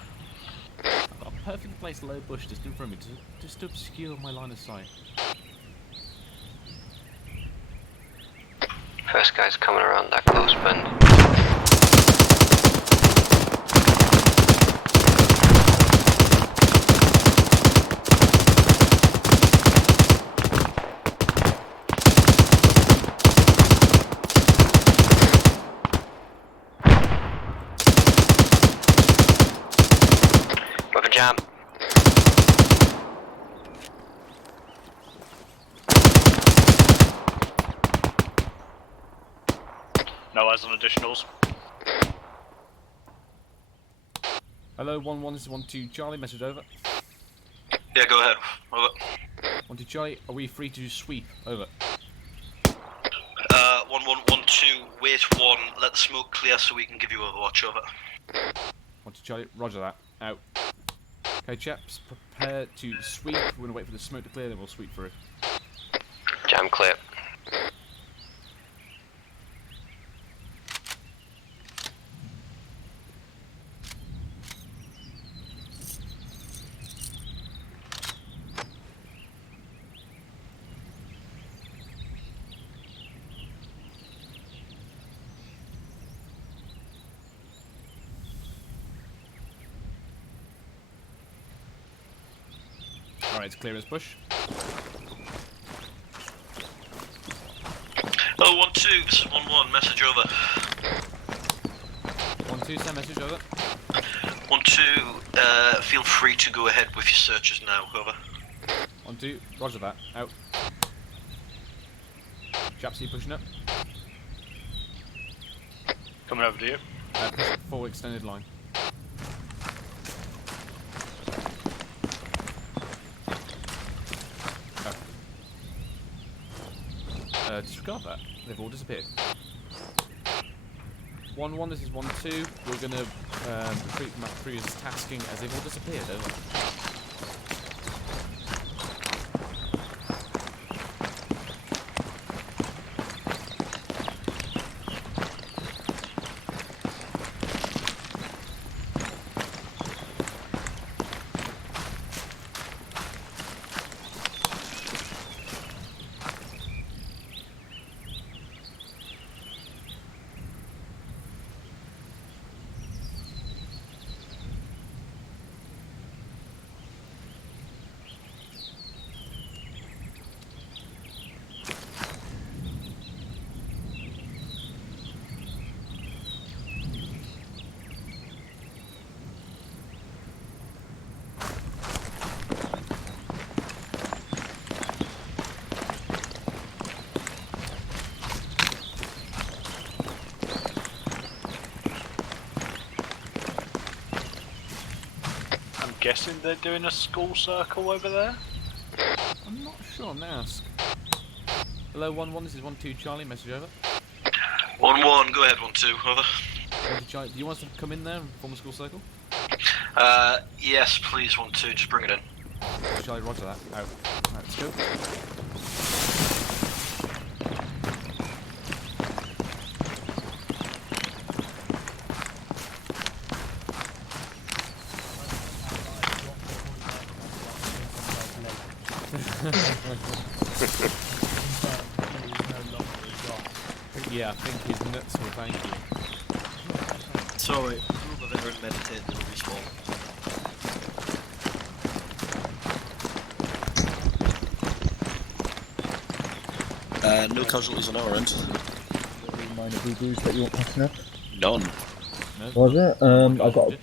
I've got a perfectly placed low bush just in front of me, just to obscure my line of sight. First guy's coming around that close bend. With a jam. No eyes on additionals. Hello, 1-1, this is 1-2 Charlie, message over. Yeah, go ahead, over. 1-2 Charlie, are we free to sweep? Over. 1-1-1-2, wait 1, let the smoke clear so we can give you a watch, over. 1-2 Charlie, roger that. Out. Okay, chaps, prepare to sweep. We're going to wait for the smoke to clear, then we'll sweep through. Jam clear. Alright, it's clear as push. Oh, 1-2, this is 1-1, message over. 1-2, send message over. 1-2, feel free to go ahead with your searches now, over. 1-2, roger that. Out. Japsy pushing up. Coming over to you. Push forward extended line. Disregard that. They've all disappeared. 1-1, this is 1-2. We're going to retreat from our previous tasking as they've all disappeared. Over. Guessing they're doing a school circle over there? I'm not sure, I'm going to ask. Hello, 1-1, this is 1-2 Charlie, message over. 1-1, go ahead, 1-2, over. 1-2 Charlie, do you want us to come in there and form a school circle? Yes, please, 1-2, just bring it in. Charlie, roger that. Out. Right, let's go. Yeah, I think his nuts will thank you. It's alright, move over there and meditate, they'll respawn. No casualties on our end. Any minor boo-boos that you want passing up? None. No? Was it? I've got a...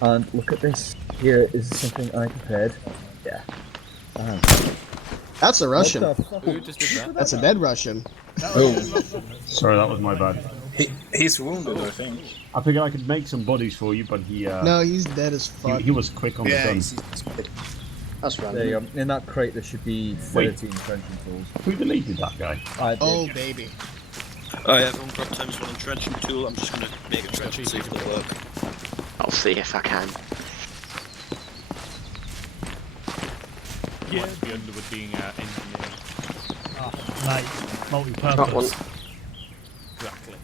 And look at this. Here is something I prepared. Yeah. That's a Russian. What the fuck? Who just did that? That's a dead Russian. Oh, Sorry, that was my bad. he's wounded, I think. I figured I could make some bodies for you, but he No, he's dead as fuck. he was quick on the gun. That's random. There you go. In that crate there should be 13 trenching tools. Who deleted that guy? I did. Oh, baby. Alright, everyone grab times one entrenching tool, I'm just gonna make a trench and see if it'll work. I'll see if I can. Yeah, the Underwood being engineered. Mate, Not multi-purpose. one. Exactly.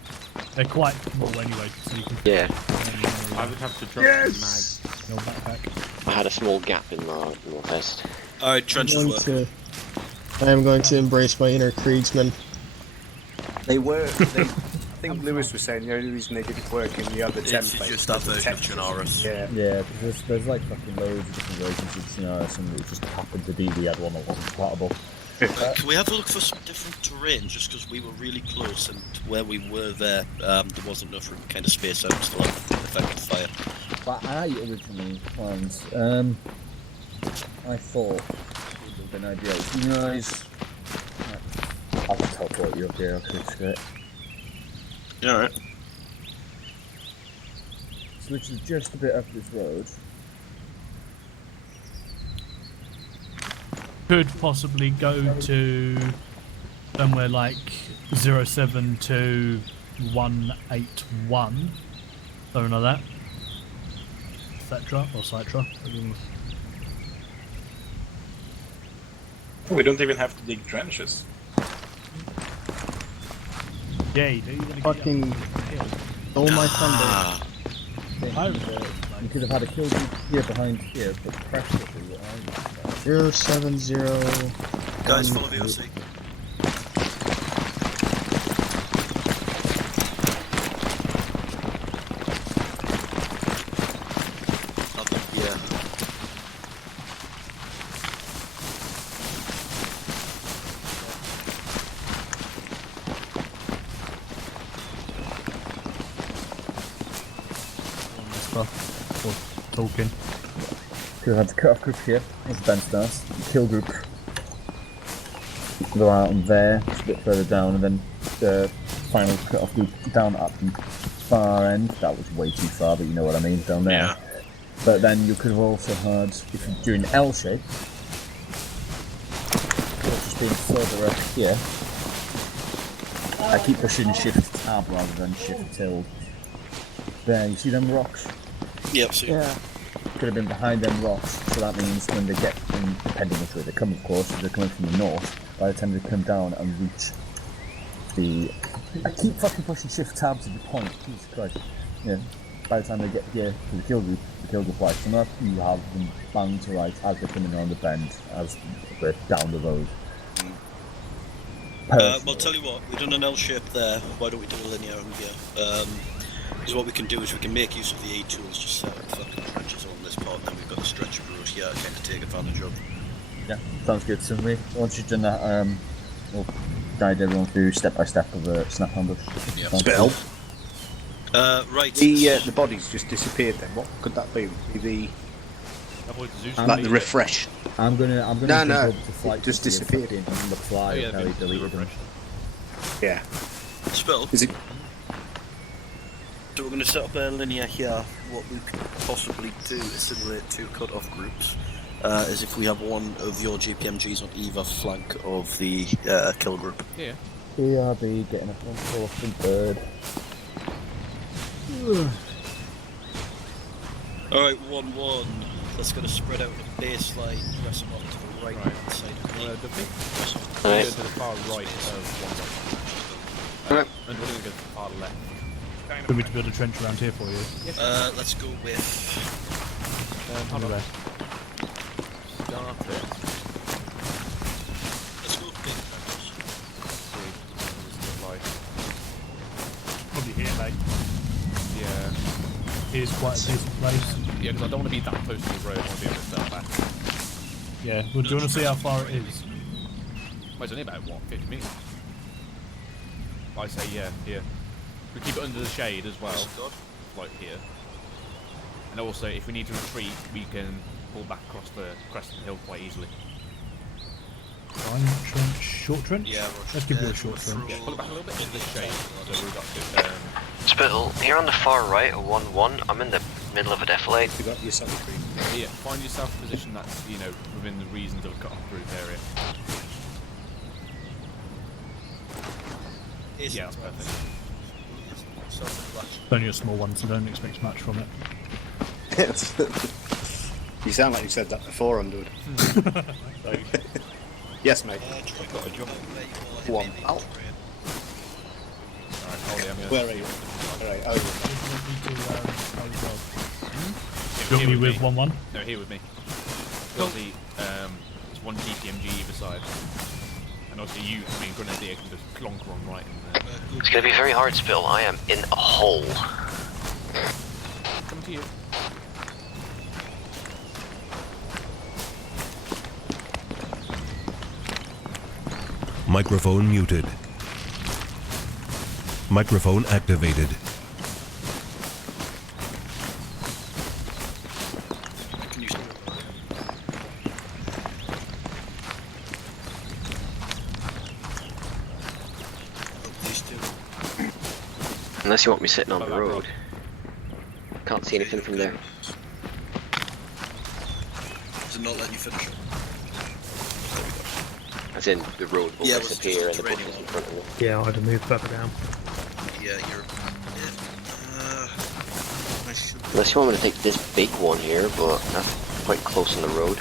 They're quite small anyway, so you can Yeah. I would have to drop Yes! your backpack. I had a small gap in my vest. Alright, trenches work. I am going to embrace my inner Kriegsman. They were. I think Lewis was saying the only reason they didn't work in the other It's template just that was the version of textures. Chernarus. Yeah. Yeah, there's like fucking loads of different versions of Scenario, some that just happened to be the other one that wasn't compatible. Can we have a look for some different terrain, just because we were really close and where we were there wasn't enough kind of space out to have effective fire. But I originally planned, I thought it would have been ideal. You guys, I'll just teleport you up here, I'll quick skirt. Alright. So which is just a bit up this road. Could possibly go to somewhere like 07 to 181, something like that. Etc. or Citra. We don't even have to dig trenches. Yeah, you do. You're gonna Fucking stole my thunder. You could have had a kill group here behind here, but practically what I was 070. Guys, follow VOC. Yeah. stuff or talking. Could have had the cut off group here, as Ben starts. The kill group. Go out and there, just a bit further down, and then the final cut off group down at the far end. That was way too far, but you know what I mean, down there. Yeah. But then you could have also had, if you're doing L shape, just being further up here. I keep pushing shift tab rather than shift tilde. There, you see them rocks? Yep, see. Yeah. Could have been behind them rocks, so that means when they get, depending which way they come, of course, if they're coming from the north, by the time they come down and reach the... I keep fucking pushing shift tab to the point, Jesus Christ. Yeah, by the time they get here to the kill group lights them up, you have them bang to right as they're coming around the bend, as we're down the road. Well, tell you what, we've done an L shape there, why don't we do a linear on here? Because what we can do is we can make use of the E tools, just set up fucking trenches on this part, and then we've got a stretch of road here again to take advantage of. Yeah, sounds good to me. Once you've done that, we'll guide everyone through step by step of a snap ambush. Yeah. Spell. Right. The bodies just disappeared then. What could that be? The like the refresh. I'm gonna No, jump no, over to flight it just to see if disappeared. fucking the fly yeah, Kelly deleted them. Yeah. Spell. Is it? So we're going to set up a linear here. What we could possibly do is simulate two cut-off groups. Is if we have one of your GPMGs on either flank of the kill group. Yeah. BRB getting a front fourth and third. Alright, 1-1. That's going to spread out the baseline, pressing off to the right hand side of the Duffy? Alright. Go to the far right of one. And we're going to go to the far left. Do we to build a trench around here for you? Let's go with... Hold on. Anyway. Start it. Let's go with big trenches. Probably here, mate. Yeah. Here's quite a decent place. Yeah, because I don't want to be that close to the road. I want to be able to start back. Yeah, well, do you want to see how far it is? Well, it's only about, what, 50 metres? I say, yeah, here. We keep it under the shade as well, like here. And also, if we need to retreat, we can pull back across the crest of the hill quite easily. Fine, trench, short trench? Yeah, Let's give you a short trench. Yeah, pull it back a little bit into the shade, so we've got good... Spittle, here on the far right of 1-1, I'm in the middle of a defilade. You got your solid green. Yeah, find yourself a position that's, you know, within the reasons of a cut-off group area. Yeah, that's perfect. It's only a small one, so don't expect much from it. You sound like you said that before, Underwood. Yes, mate. One. Ow. Alright, Ollie, I'm gonna... Where are you? Alright, over. Do you want me with 1-1? No, here with me. Obviously, there's one GPMG either side. And obviously you, I mean, Grenadier can just clonk on right in there. It's gonna be very hard, Spill. I am in a hole. Come to you. Microphone muted. Microphone activated. Can you Unless you want me sitting on the road. Can't see anything from there. Is it not letting you finish it? As in, the road will Yeah, disappear and the training bushes in one. front of me. Yeah, I'd have moved further down. Yeah, you're... I should... Unless you want me to take this big one here, but that's quite close on the road.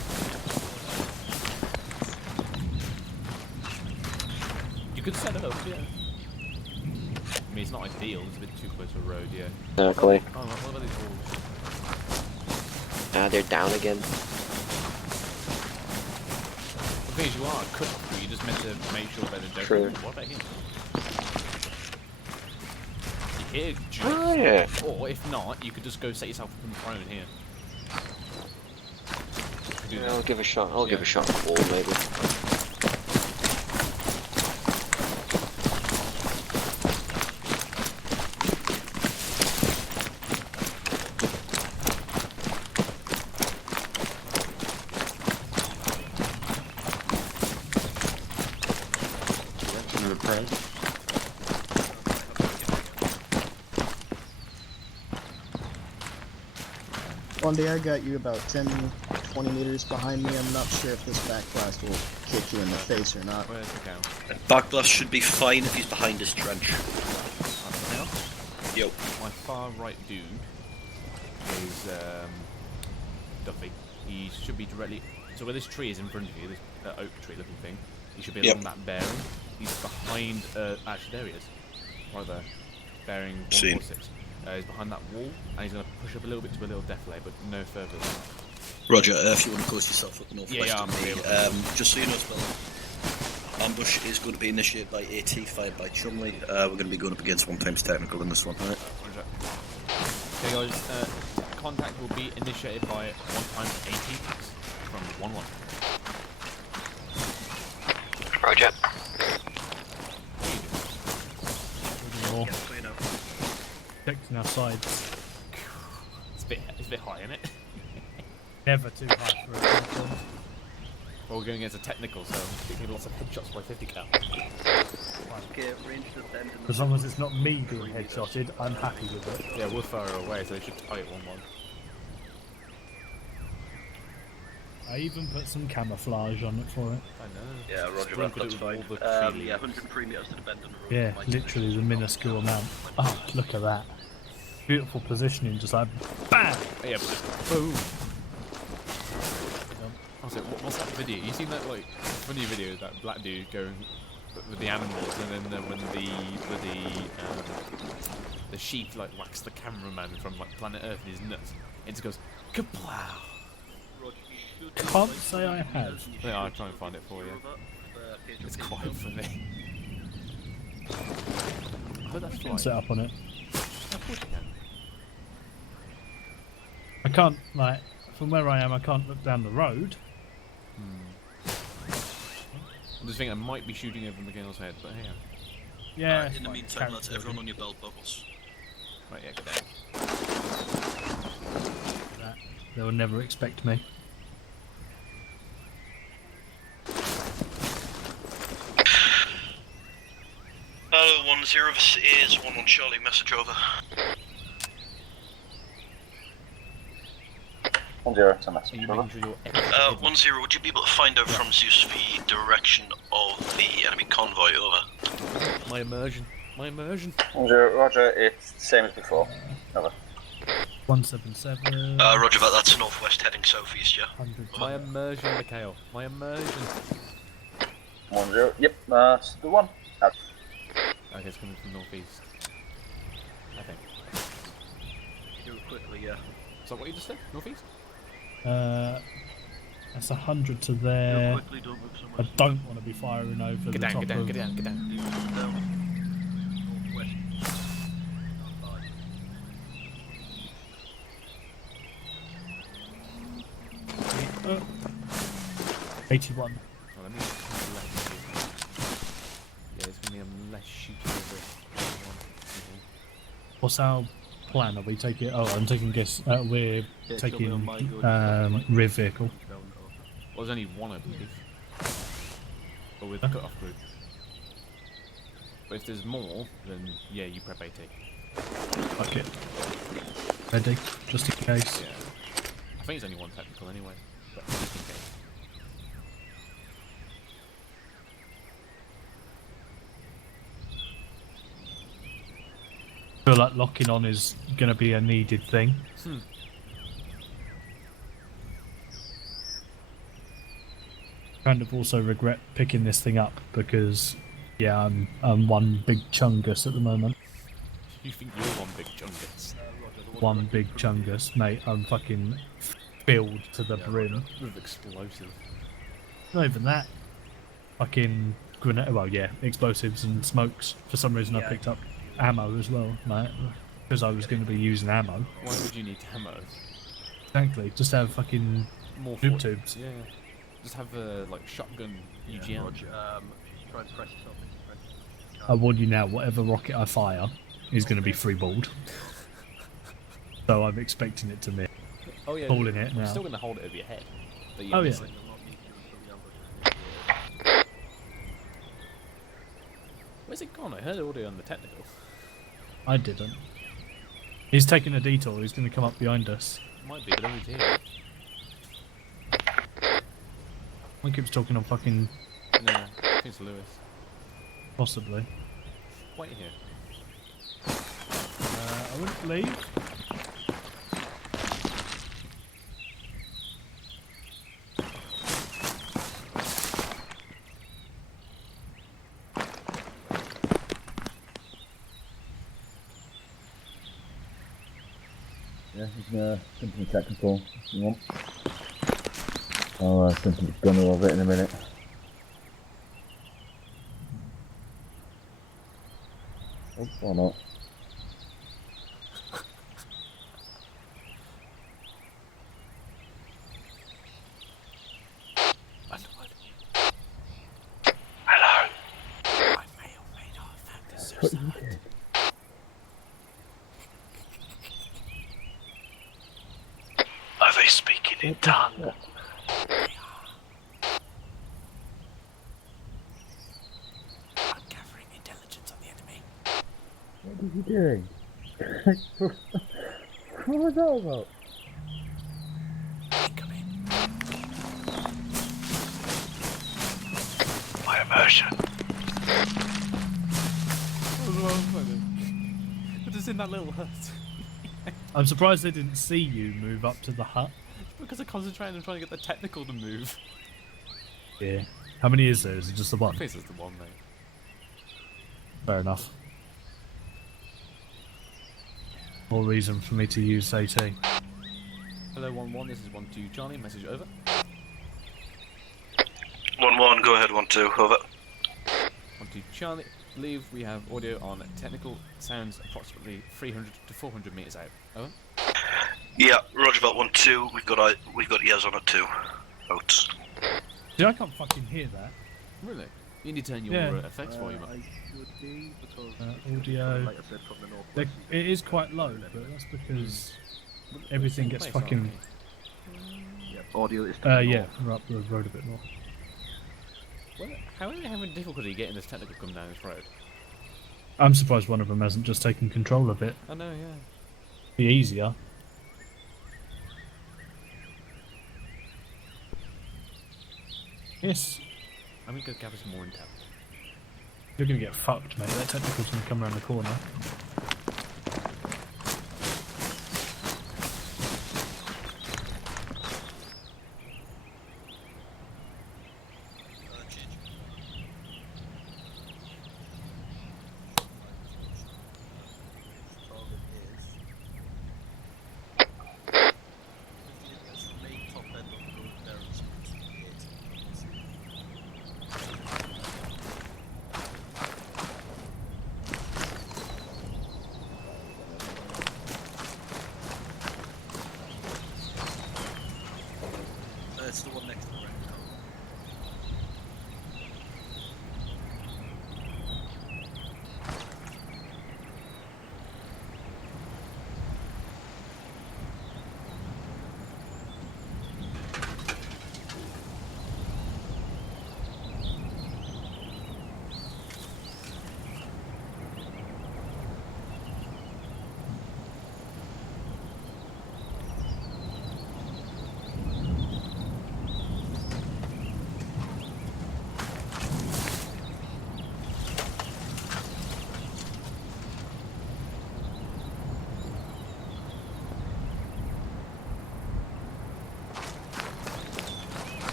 You could set it up, yeah. I mean, it's not ideal, it's a bit too close to a road, yeah. Exactly. Oh, what about these walls? Ah, they're down again. The thing is, you are a cut-off, but you just meant to make sure that it don't... True. What about him? Here, just... Oh, yeah. Or, if not, you could just go set yourself up in the throne here. Do Yeah, that. I'll give a shot. I'll give a shot at the wall, maybe. first. Bondi, I got you about 10, 20 meters behind me. I'm not sure if this backblast will kick you in the face or not. Where's the cow? Backblast should be fine if he's behind his trench. Now, Yo. my far right dude is Duffy. He should be directly. So where this tree is in front of you, this oak tree looking thing, he should be along that bearing. He's behind. Actually, there he is. Right there. Bearing 146. He's behind that wall, and he's going to push up a little bit to a little defilade, but no further than that. Roger, if you want to close yourself up northwest Yeah, of me, just so you know, spell ambush is going to be initiated by AT, fired by Chumley. We're going to be going up against 1x technical in this one, right? Roger. Okay, guys, contact will be initiated by 1x AT from 1-1. Roger. More. Yeah, so you know. Protecting our sides. It's a bit high, isn't it? Never too high for a platform. Well, we're going against a technical, so we can get lots of headshots by 50 cal. Okay, range to bend in the As long as it's not me being headshotted, I'm happy with it. Yeah, we're far away, so they should tie it 1-1. I even put some camouflage on it for it. I know. Yeah, Roger, Sprinkled that's it fine. with all the tree Yeah, leaves. 103 metres to the bend in the road. Yeah, Might literally finish. the minuscule amount. Oh, look at that. Beautiful positioning, just like BAM! Yeah, but boom! I was like, what's that video? You seen that like funny video, that black dude going with the animals, and then when the sheep like whacks the cameraman from like Planet Earth in his nuts, it just goes kaplow. Can't say I have. Yeah, I'll try and find it for you. It's quite funny. I heard that's flying. Set up on it. Of course you can. I can't, like, from where I am, I can't look down the road. I'm just thinking I might be shooting over McGill's head, but hang on. Yeah. In the meantime, lads, everyone on your belt buckles. Right, yeah, go down. They will never expect me. Hello, 1-0, this is 1 on Charlie, message over. 1-0, it's a Are message. you Over. making sure you're 1-0, would you be able to find out from Zeus the direction of the enemy convoy, over? My immersion. 1-0, Roger, it's the same as before. Over. 177. Roger that, that's northwest heading southeast, yeah? 100. My immersion, Mikhail. My immersion. 1-0, yep, that's the one. Out. Okay, it's coming from northeast. I think. Do it quickly, yeah. So what you just said? Northeast? That's 100 to there. Quickly, don't move so I much. don't want to be firing over Get the down, top get down, of... get down, get down. Northwest. 81. Oh, let me just come left. Yeah, it's gonna be a less shooting over What's our plan? Are we taking... Oh, I'm taking guess... we're Yeah, taking she'll be on my good. rear vehicle. Well, there's only one, I believe. But with the cut-off group. But if there's more, then yeah, you prep AT. Fuck it. Ready? Just in case. Yeah. I think it's only one technical anyway. But just in case. I feel like locking on is going to be a needed thing. Kind of also regret picking this thing up because, yeah, I'm one big chungus at the moment. You think you're one big chungus? One big chungus, mate. I'm fucking filled to the brim. With explosive. Not even that. Fucking grenade. Well, yeah, explosives and smokes. For some reason, I picked up ammo as well, mate, because I was going to be using ammo. Why would you need ammo? Exactly. Just have fucking More noob for- tubes. Yeah. Just have a like shotgun UGM. Try to press yourself into I warn you now, whatever rocket I fire is going to be free-balled. So I'm expecting it to miss. Oh yeah. Calling it I'm now. still gonna hold it over your head. But Oh, yeah. miss it. Where's it gone? I heard audio on the technical. I didn't. He's taking a detour. He's going to come up behind us. Might be, but only here. One keeps talking on fucking... No, I think it's Lewis. Possibly. Wait here. I wouldn't leave. Yeah, he's gonna jump in the tech control if you want. I'll jump in the gunner of it in a minute. Oh, or not. Hello. I may or may not have found this What you suicide. did? Are they speaking in tongue? I'm gathering intelligence on the enemy. What are you doing? What was that about? Incoming. My immersion. But it's in that little hut. I'm surprised they didn't see you move up to the hut. Because I'm concentrating on trying to get the technical to move. Yeah. How many is there? Is it just the I one? think it's the one, mate. Fair enough. More reason for me to use AT. Hello, 1-1, this is 1-2 Charlie, message over. 1-1, go ahead, 1-2, over. 1-2 Charlie, believe we have audio on technical sounds approximately 300 to 400 metres out. Over. Yeah, roger about 1-2, we've got ears on it too. Out. See, I can't fucking hear that. Really? You need to turn your effects volume up. Audio. It is quite low, but that's because everything gets fucking. Audio is. Yeah, we're up the road a bit more. Well, how are they having difficulty getting this technical come down this road? I'm surprised one of them hasn't just taken control of it. I know, yeah. Be easier. Yes. I'm gonna go gather some more intel. You're gonna get fucked, mate. That technical's gonna come around the corner. It's the one next to the right now.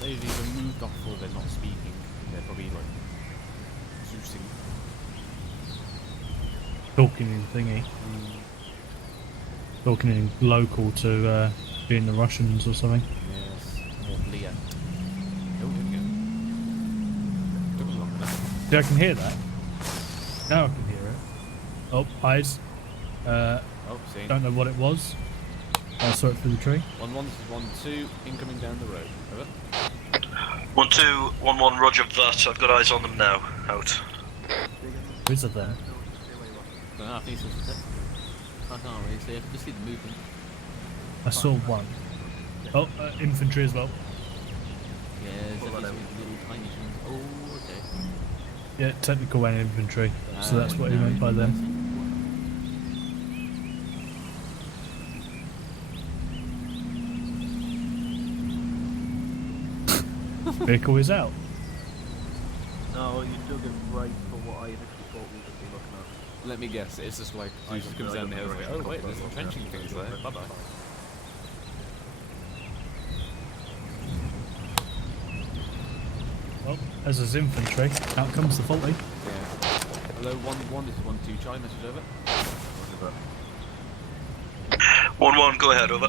They've either moved off or they're not speaking. They're probably like Zeusing. Talking in thingy. Talking in local to being the Russians or something. Yes, more Leah. Oh, here we go. Took us long enough. See, I can hear that. Now I can hear it. Oh, eyes. Oh, seen. Don't know what it was. I saw it through the tree. 1-1, this is 1-2, incoming down the road. Over. 1-2, 1-1, roger that. I've got eyes on them now. Out. Who's it there? No, I think it's just I can't really see. I can just see the movement. I saw one. Oh, infantry as well. Yeah, there's What about definitely some little tiny things. Oh, okay. Yeah, technical and infantry. So that's what he now meant by them. Vehicle is out. No, you dug it right for what I initially thought we would be looking at. Let me guess, it's just like, he just comes down the hill, like, oh wait, there's entrenching things there, bye bye. Well, as is infantry, out comes the 40. Yeah. Hello, 1-1, this is 1-2, Charlie, message over. 1-1, go ahead, over.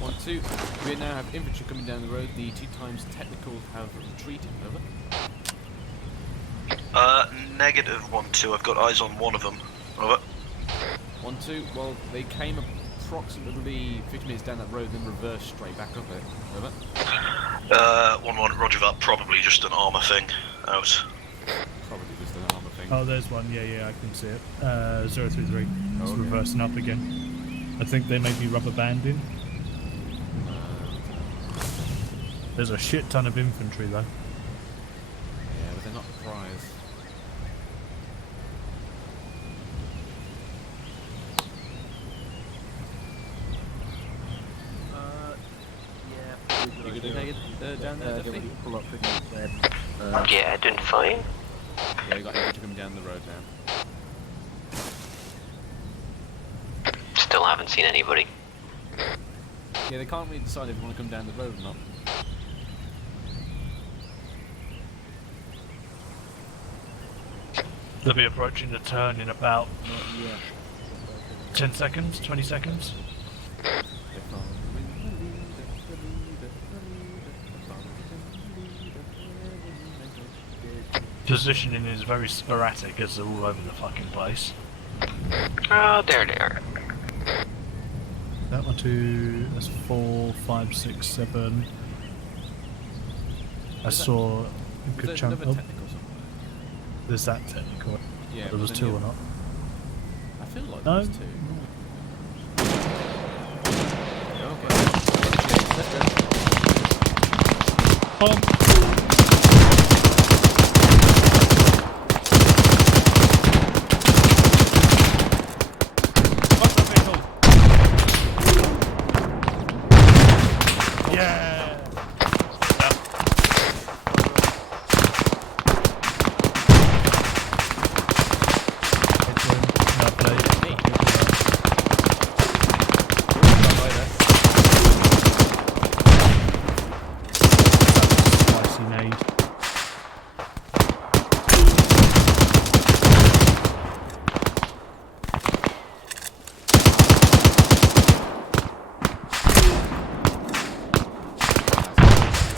1-2, we now have infantry coming down the road, the 2 times technicals have retreated, over. Negative 1-2, I've got eyes on one of them, over. 1-2, well, they came approximately 50 minutes down that road, then reversed straight back up it, over. 1-1, roger that, probably just an ArmA thing, out. Probably just an ArmA thing. Oh, there's one. Yeah, I can see it. 033. It's okay. reversing up again. I think they may be rubber banding. There's a shit ton of infantry though. Yeah, but they're not the prize. Yeah. You gonna take it down there, definitely? Pull up against them. Yeah, doing fine. Yeah, we got infantry coming down the road now. Still haven't seen anybody. Yeah, they can't really decide if they want to come down the road or not. They'll be approaching the turn in about Yeah. 10 seconds, 20 seconds. Positioning is very sporadic as they're all over the fucking place. Oh, there they are. That one, 2, that's 4, 5, 6, 7. I saw a good There's chunk. another Oh, technical somewhere. there's that technical. Yeah, There was but 2 then or not. I feel like No. there's 2. Okay. Yeah! Spicy nade.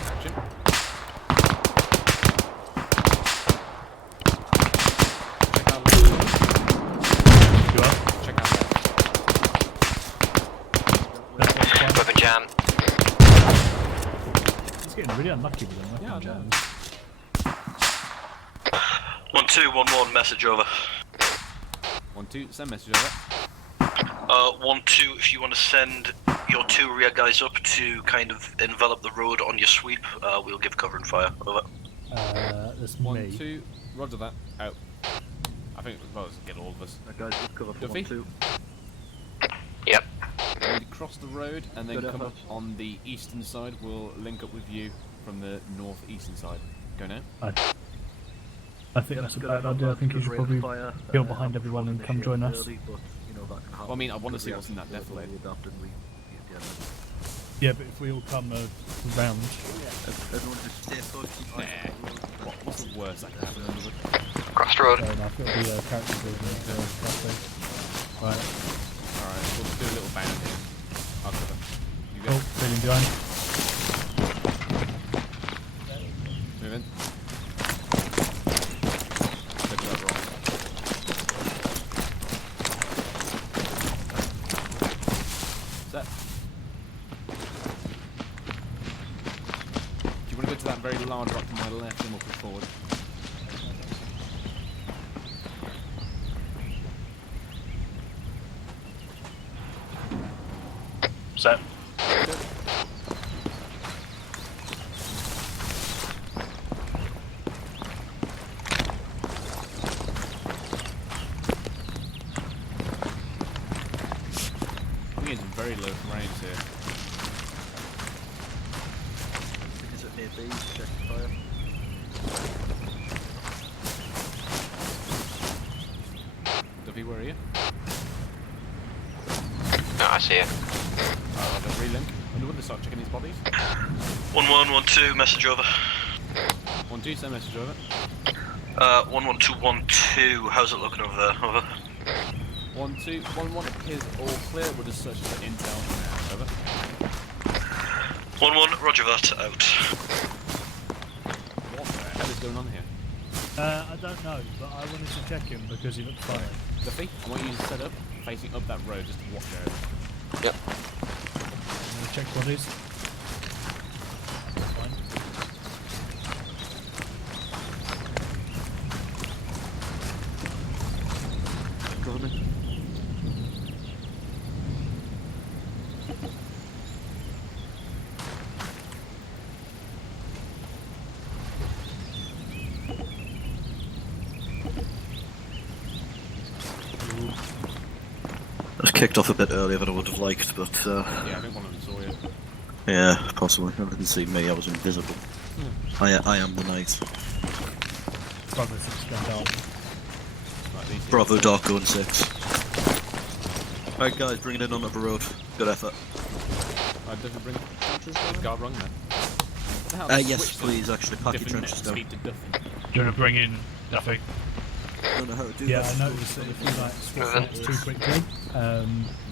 Action. Check out left. You up? Check out left. That's one. Weapon jam. He's getting really unlucky with them. Yeah, I know. 1-2, 1-1, message over. 1-2, send message over. 1-2, if you want to send your 2 rear guys up to kind of envelop the road on your sweep, we'll give cover and fire, over. That's 1, me. 2, roger that, out. I think we'll get all of us. Guys, just cover for Duffy? 1-2. Yep. We'll cross the road and then Good come up effort. on the eastern side. We'll link up with you from the northeastern side. Go now. I think that's a bad idea. I think you should probably peel behind everyone and come join us. Well, I mean, I want to see what's in that defilade. Yeah, but if we all come round, Everyone just stay put, keep Nah. What's the worst that can happen? Underwood? Cross the road. fair enough. It'll be a character building. Right. Alright, we'll do a little band here. I'll cover. You go. Cool. Feeling behind. Move in. Take that roll. Set. Do you want to go to that very large rock to my left and we'll push forward? Set. in some very low frames here. Is it AB? Check fire. Duffy, where are you? No, I see it. I'll relink. When do they start checking these bodies? 1112, message over. 1-2, send message over. 11212, how's it looking over there? Over. 1-2, 1-1 appears all clear. We'll just search for intel now. Over. 1-1, roger that, out. What the hell is going on here? I don't know, but I wanted to check him because he looks fine. Duffy, I want you to set up facing up that road just to watch over. Yep. I'm gonna check bodies. Fine. Government. I was kicked off a bit earlier than I would have liked, but Yeah, I think one of them saw you. yeah, possibly. I didn't see me, I was invisible. I am the knight. Bravo 6 going dark. Right, these Bravo Dark going 6. Alright guys, bring it in onto the road. Good effort. Right, Duffy, bring the guard wrong then. What the hell? Yes, Switch to please, actually, pack your different trenches net down. speed to Duffy. Do you want to bring in Duffy? I don't know how to do Yeah, that. I noticed that if you like swap nets too quickly,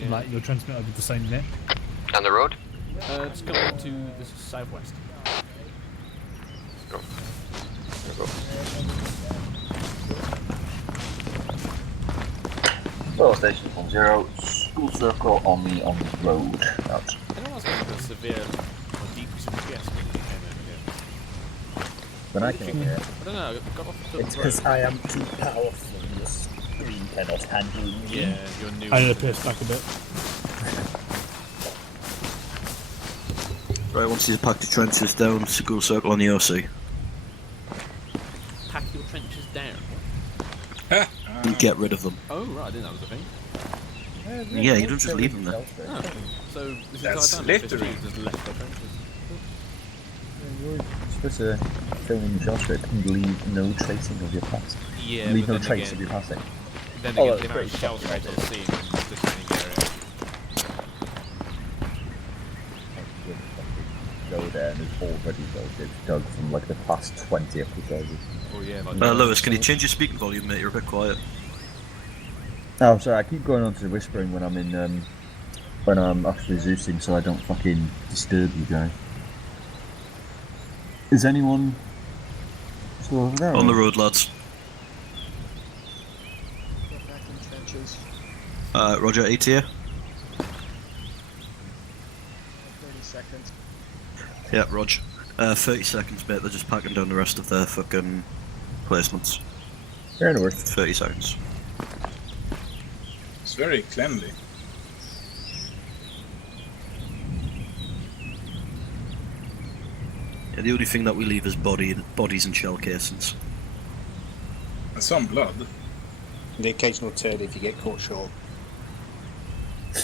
like you'll transmit over the same net. Down the road? It's coming to the southwest. Go. There we go. Well, station 10, school circle on the road. Out. Anyone else got a severe or decrease in GPS when you came over here? When I came here, I don't know, I got off the it's road. because I am too powerful. Your screen cannot handle me. Yeah, you're new. I need to pierce back a bit. Right, once you've packed your trenches down, school circle on the OC. Pack your trenches down. And get rid of them. Oh, right, I didn't know that was a thing. Yeah, you don't just leave them there. Oh, so this That's entire time littering. just left their trenches. You're supposed to film in your shot and leave no tracing of your past. Yeah, Leave but no then trace again, of your passing. then Oh, again, that's the amount pretty of shells fucking you're able to see in the surrounding area. Go there and it's already dug from like the past 20 episodes. Oh yeah, like Lewis, can you change your speaking volume, mate? You're a bit quiet. Oh, sorry, I keep going on to whispering when I'm in, when I'm actually Zeusing, so I don't fucking disturb you guys. Is anyone still over there? On the road, lads. Get back in trenches. Roger, ATA. 30 seconds. Yeah, Roger. 30 seconds, mate. They're just packing down the rest of their fucking placements. Fair enough. 30 seconds. It's very cleanly. Yeah, the only thing that we leave is bodies and shell casings. And some blood. The occasional turd if you get caught short.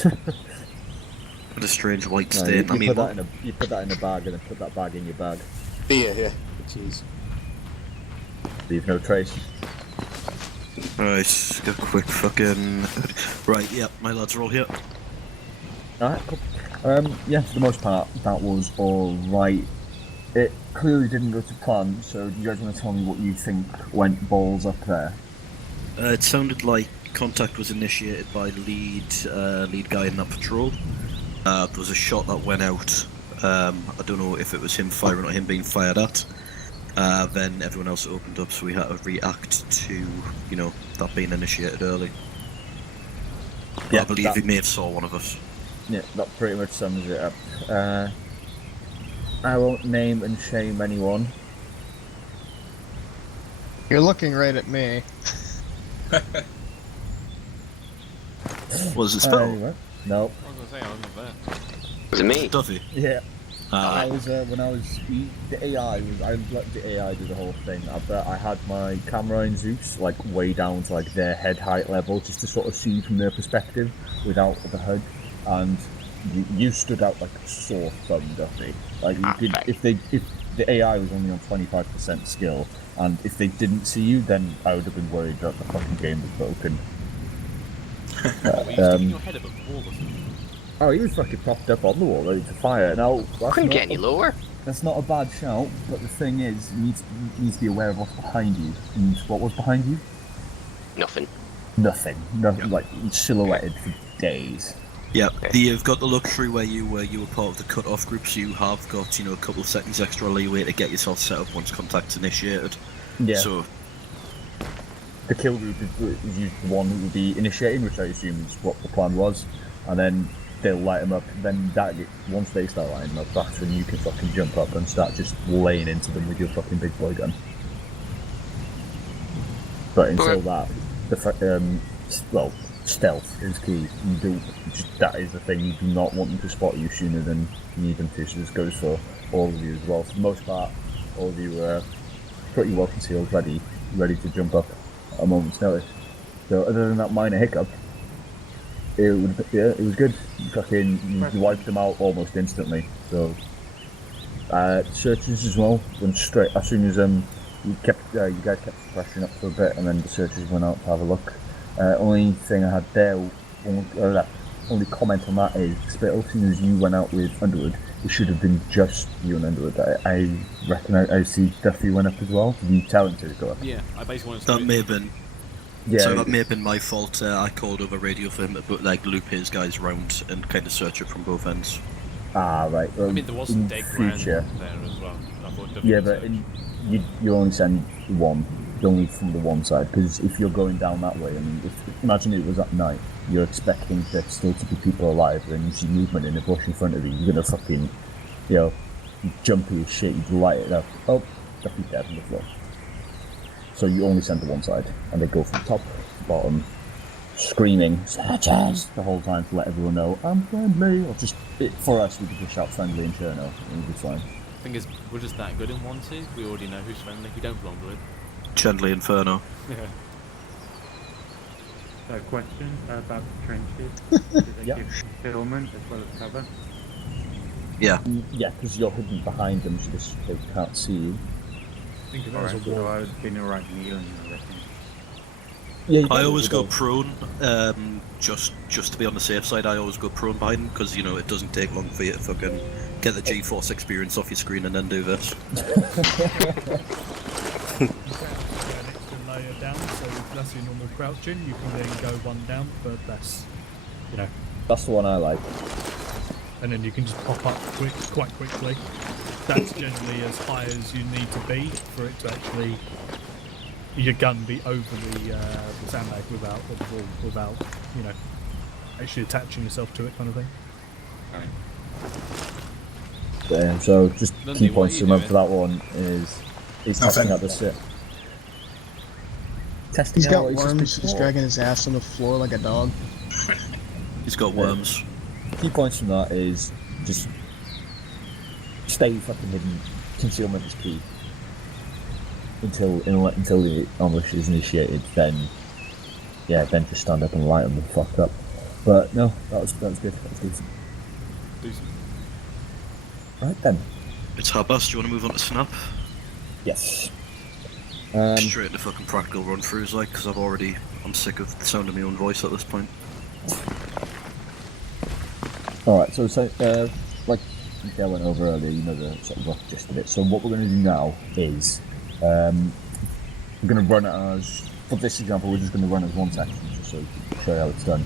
And a strange white No, stain. you put that in a bag and then put that bag in your bag. Beer, yeah. Jeez. Leave no trace. Right, get a quick fucking... Right, yeah, my lads are all here. Alright, cool. Yeah, for the most part, that was alright. It clearly didn't go to plan, so do you guys want to tell me what you think went balls up there? It sounded like contact was initiated by the lead guy in that patrol. There was a shot that went out. I don't know if it was him firing or him being fired at. Then everyone else opened up, so we had to react to, you know, that being initiated early. Yeah, I believe he may have saw one of us. Yeah, that pretty much sums it up. I won't name and shame anyone. You're looking right at me. Was it spell? Anyway, no. I was gonna say I wasn't there. Was it me? Duffy? Yeah. Ah. I was when I was the AI was I let the AI do the whole thing. I had my camera in Zeus like way down to like their head height level just to sort of see from their perspective without the HUD. and you stood out like a sore thumb, Duffy. Like you could, if the AI was only on 25% skill, and if they didn't see you, then I would have been worried that the fucking game was broken. Were you sticking your head above the wall or something? Oh, he was fucking propped up on the wall, ready to fire. Now, Couldn't get any lower. That's not a bad shout, but the thing is, you need to be aware of what's behind you. And what was behind you? Nothing. Nothing, like silhouetted for days. Yeah, you've got the luxury where you were part of the cut-off group, so you have got a couple of seconds extra leeway to get yourself set up once contact's initiated. Yeah. So the kill group is usually the one who will be initiating, which I assume is what the plan was, and then they'll light them up. Then once they start lighting them up, that's when you can fucking jump up and start just laying into them with your fucking big boy gun. But until that, stealth is key. That is the thing. You do not want them to spot you sooner than you need them to. So this goes for all of you as well. For the most part, all of you are pretty well concealed, ready to jump up at a moment's notice. So other than that minor hiccup, it was good. You wiped them out almost instantly. So searches as well went straight as soon as you guys kept suppression up for a bit, and then the searchers went out to have a look. Only thing I had there, only comment on that is, Spittle, as soon as you went out with Underwood, it should have been just you and Underwood. I reckon I see Duffy went up as well. Did you tell him to go up? Yeah, I basically wanted to. that may have been. Yeah, So that may have been my fault. I called over radio for him to loop his guys round and kind of search it from both ends. Ah, right. I mean, there was some dead ground there as well. I thought yeah, but you only send one. Only from the one side, because if you're going down that way, I mean, imagine it was at night, you're expecting there still to be people alive, and you see movement in the bush in front of you, you're gonna fucking, jumpy as shit, you'd light it up. Oh, Duffy's dead on the floor. So you only send to one side, and they go from top to bottom, screaming, searchers, the whole time to let everyone know, I'm friendly, or just, for us, we could just shout friendly in Cherno, and we'll be fine. The thing is, we're just that good in 1-2, we already know who's friendly, we don't belong to it. Chandley Inferno. So, question about the trenches. Do they give concealment as well as cover? Yeah. Yeah, because you're hidden behind them, so they can't see you. Think of it Alright, as a so wall. I would have been alright kneeling, I reckon. Yeah, I always go prone, just to be on the safe side. I always go prone behind him because it doesn't take long for you to fucking get the G-force experience off your screen and then do this. An extra layer down, so if that's your normal crouching, you can then go one down, but that's, That's the one I like. and then you can just pop up quite quickly. That's generally as high as you need to be for it to actually, your gun be over the sandbag without, actually attaching yourself to it kind of thing. So just Lundy, key points to what are you remember for that one is he's testing out the sit. Testing He's got out worms, he's dragging his ass on the floor like a dog. He's got worms. Key points from that is just stay fucking hidden. Concealment is key. Until the ambush is initiated, then just stand up and light them the fuck up. But no, that was good. That was decent. Right then. It's Habas. Do you want to move on to Snap? Yes. Straight into fucking practical run-throughs, because I'm sick of the sound of my own voice at this point. Alright, so like Mikael went over earlier, the sort of rough gist of it. So what we're going to do now is we're going to run it as, for this example, we're just going to run as one section, just so we can show you how it's done.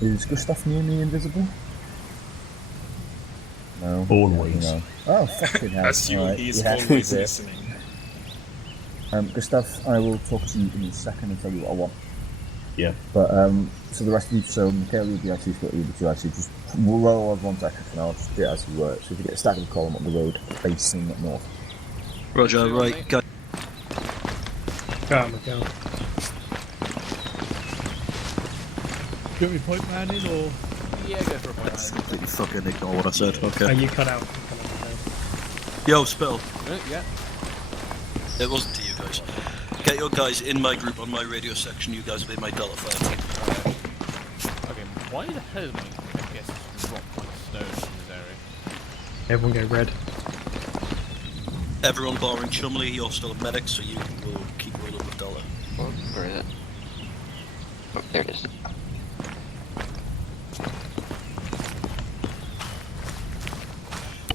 Is Gustav near me invisible? No. Always. No. Oh, fucking hell. That's you, Right, he's yeah, always yeah. listening. Gustav, I will talk to you in a second and tell you what I want. Yeah. But, so the rest of you, so Mikael, you'll be IC, Scott, you'll be 2 IC, just we'll roll on 1 second and I'll just do it as you work. So if you get a stack of a column on the road facing north. Roger, right, go. Go. Do you want me point man in, or? Yeah, go for a point. Completely fucking ignore what I said, okay. You cut out. Yo, Spill. Yeah. It wasn't to you guys. Get your guys in my group on my radio section. You guys will be my Delta Fire team. Okay. Why the hell is my FPS dropped like stone in this area? Everyone go red. Everyone barring Chumley, you're still a medic, so you will keep rolling with Delta. Where is it? Oh, there it is.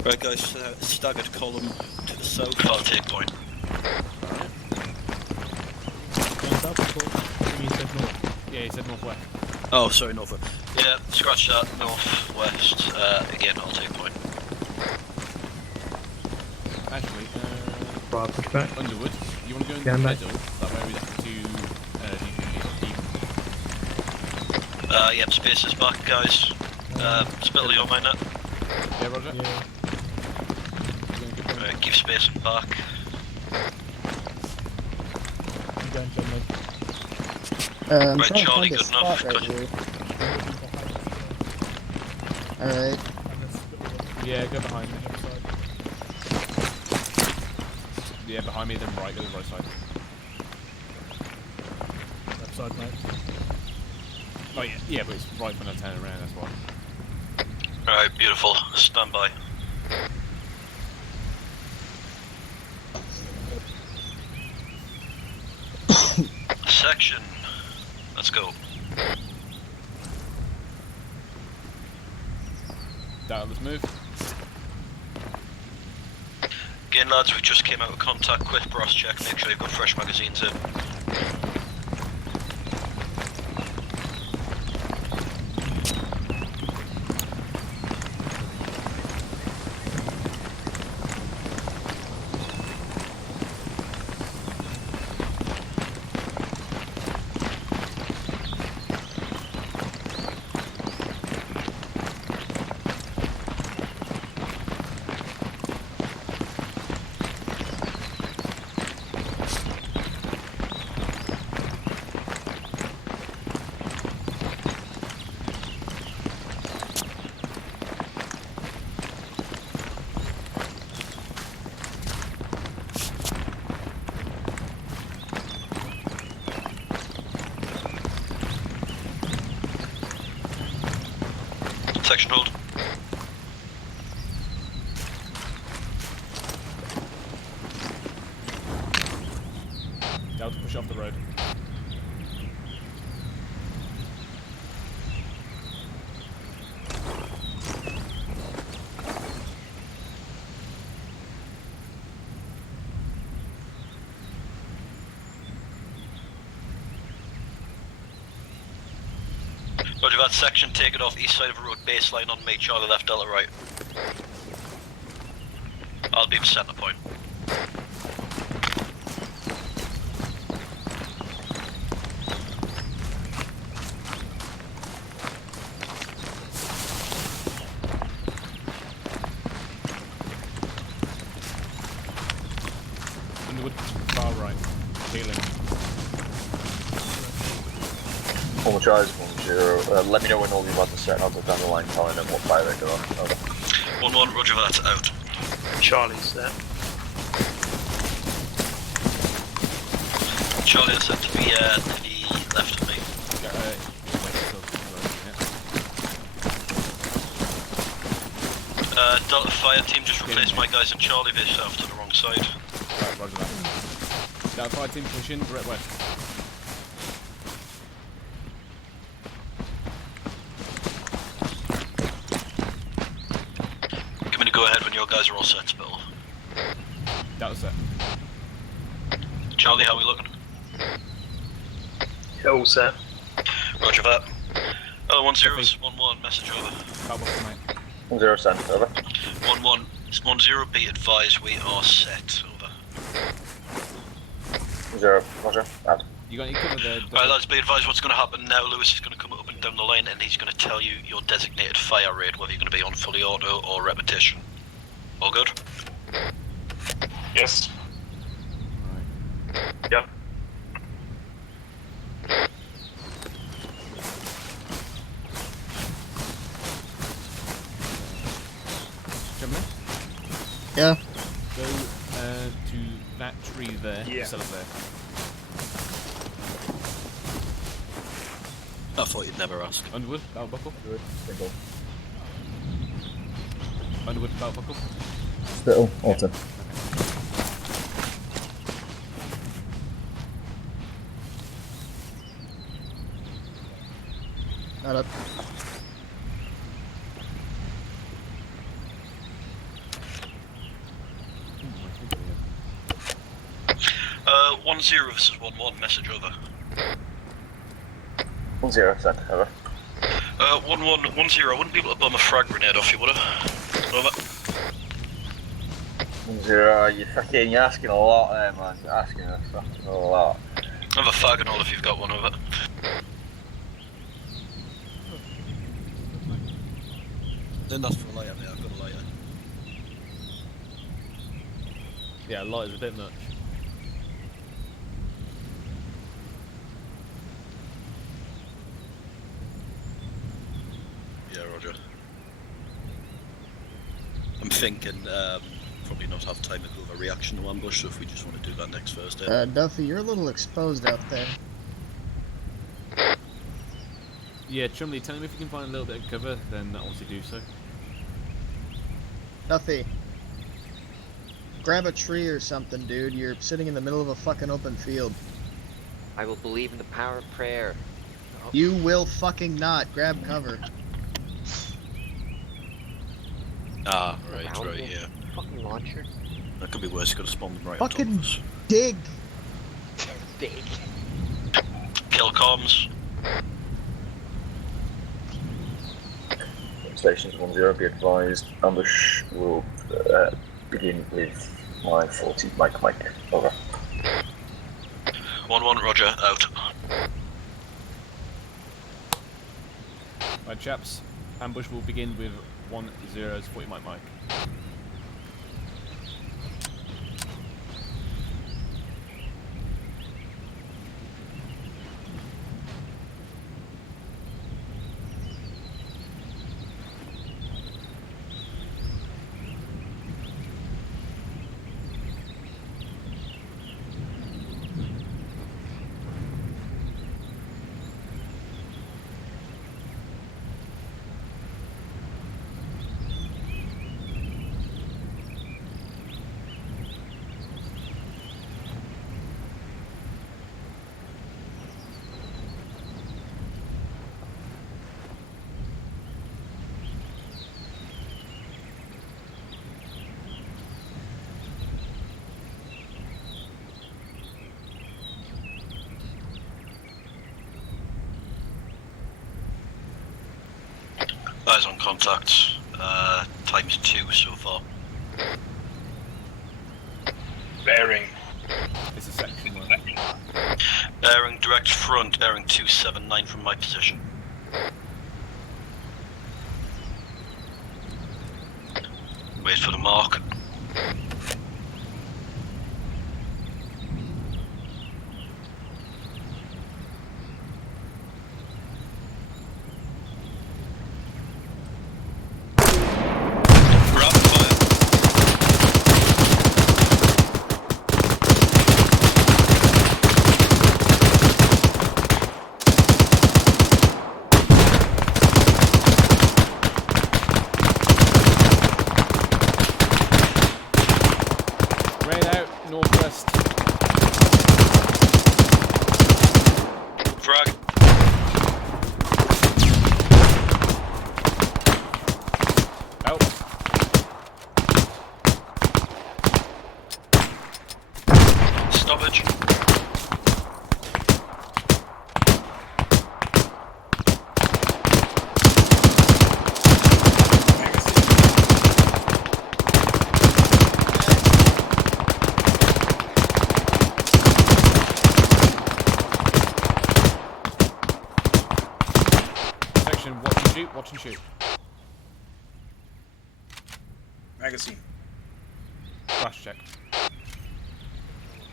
Right, guys, staggered column to the south. I'll take point. He said north. Yeah, he said northwest. Oh, sorry, northwest. Yeah, scratch that. Northwest. Again, I'll take point. Actually, Right, push back. Underwood, you want to go in Yeah, the mate. middle? That way we have to Yep, space is back, guys. Spittle your mine net. Yeah, Roger. Yeah. Right, keep spacing back. I'm going generally. I'm Right, trying to Charlie, find a good enough. spot right Good. here. Alright. Yeah, go behind me. Yeah, behind me, then right, go to the right side. Left side, mate. Oh yeah, yeah, but it's right when I turn around, that's why. Alright, beautiful. Stand by. Section. Let's go. Let's move. Again, lads, we just came out of contact. Quick brass check. Make sure you've got fresh magazines in. Section hold. Delta, push off the road. Roger that, section, take it off east side of the road, baseline on me, Charlie left, Delta right. I'll be the centre point. Underwood, far right. Healing. All charge 1-0. Let me know when all your buttons set. I'll go down the line telling them what fire they're on. Over. 1-1, roger that, out. Charlie's there. Charlie, that's to be the left of me. Delta fire team, just replace my guys and Charlie, they're off to the wrong side. Right, roger that. Delta fire team, push in, direct west. Give me the go ahead when your guys are all set, Bill. Delta set. Charlie, how are we looking? Yeah, all set. Roger that. Oh, 1-0 is 1-1, message over. Cowbox, mate. 1-0 sent. Over. 1-1, it's 1-0, be advised we are set, over. 0. Roger. Out. You got any cover there? Alright lads, be advised what's going to happen now. Lewis is going to come up and down the line and he's going to tell you your designated fire rate, whether you're going to be on fully auto or repetition. All good? Yes. Right. Yep. Gentlemen? Yeah. Go to that tree there. Yeah. Set up there. I thought you'd never ask. Underwood, belt buckle. Single. Underwood, belt buckle. Spittle, alter. Not up. Uh, 1-0 versus 1-1, message over. 1-0, over. 1-1, I wouldn't be able to bum a frag grenade off you, would I? Over. 1-0, you're asking a lot there, man. You're asking a fucking lot. Have a fag and all if you've got one, over. Then that's for a lighter, mate, I've got a lighter. Yeah, light is a bit much. Yeah, roger. I'm thinking, probably not have time to go over reaction to ambush, so if we just want to do that next Thursday. Duffy, you're a little exposed out there. Yeah, Chumley, tell him if you can find a little bit of cover, then obviously do so. Duffy. Grab a tree or something, dude. You're sitting in the middle of a fucking open field. I will believe in the power of prayer. Oh. You will fucking not. Grab cover. Ah, right, Around yeah. Fucking launcher. That could be worse, you could have spawned them right Fucking on top of us. dig. Dig. Kill comms. Stations 1-0, be advised. Ambush will begin with my 40 Mike. Over. 1-1, roger, out. Right, chaps. Ambush will begin with 1-0's 40 Mike. Eyes on contact. Times 2 so far. Bearing. It's a section one. Bearing direct front, bearing 279 from my position. Wait for the mark. Rain out, northwest. Frag. Out. Stoppage. Section, watch and shoot. Magazine. Flash check.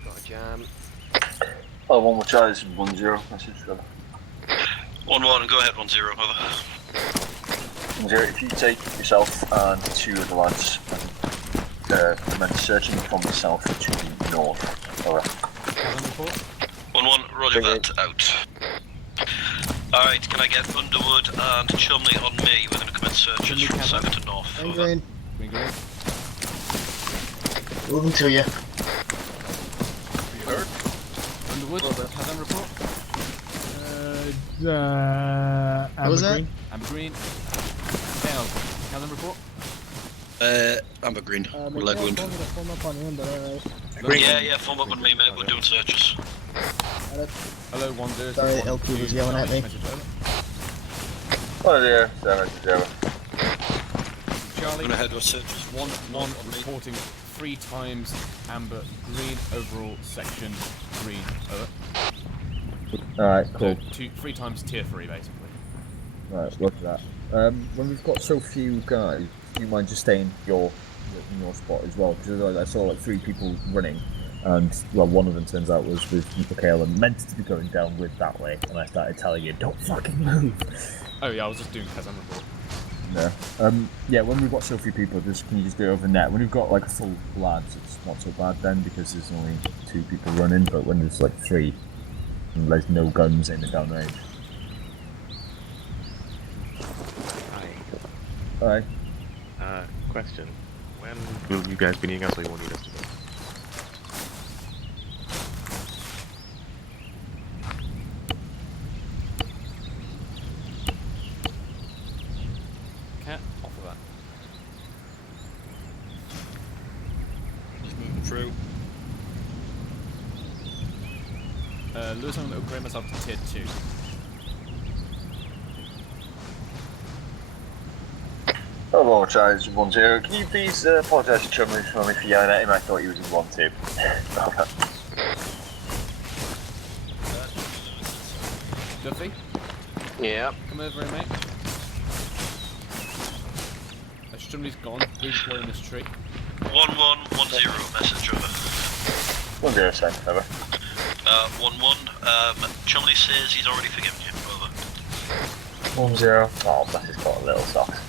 Got a jam. Oh, one more charge, 1-0, message, over. 1-1, go ahead, 1-0, over. 1-0, if you take yourself and 2 of the lads and commence searching from the south to the north, over. 1-1, roger Bring that, out. Alright, can I get Underwood and Chumley on me? We're going to commence searches from south to north. And Over. green. Green. Moving to you. You heard? Underwood, Kazan report. What was that? Green. I'm green. Kale, Kazan report. Amber green. Leg wound. Form up on him, but alright. Yeah, form up on me, mate. We're doing searches. Hello, 1-0. Sorry, LP was yelling at me. Message over. Oh yeah, 7-0. Charlie, Gonna head with searches. one reporting 3 times amber, green overall section, green, over. Alright, cool. So 3 times tier 3 basically. Right, look at that. When we've got so few guys, do you mind just staying in your spot as well? Because I saw like 3 people running, and well, one of them turns out was with Michaela, meant to be going down with that way, and I started telling you, don't fucking move. Oh yeah, I was just doing Kazan report. No. Yeah, when we've got so few people, can you just do it over net? When we've got like full lads, it's not so bad then because there's only 2 people running, but when there's like 3, and there's no guns aiming down range. Hi. Hi. Question. When will you guys be needing us or you won't need us to go? Cat, off of that. Just moving through. Lewis, I'm going to upgrade myself to tier 2. Hello, Charles 1-0. Can you please apologise to Chumley for me for yelling at him? I thought he was in 1-2. Duffy? Yeah. Come over here, mate. Chumley's gone. Redeploying this tree. 1110 message over. 1-0, same, over. 11. Chumley says he's already forgiven you. Over. 1-0. Oh, bless his got a little socks.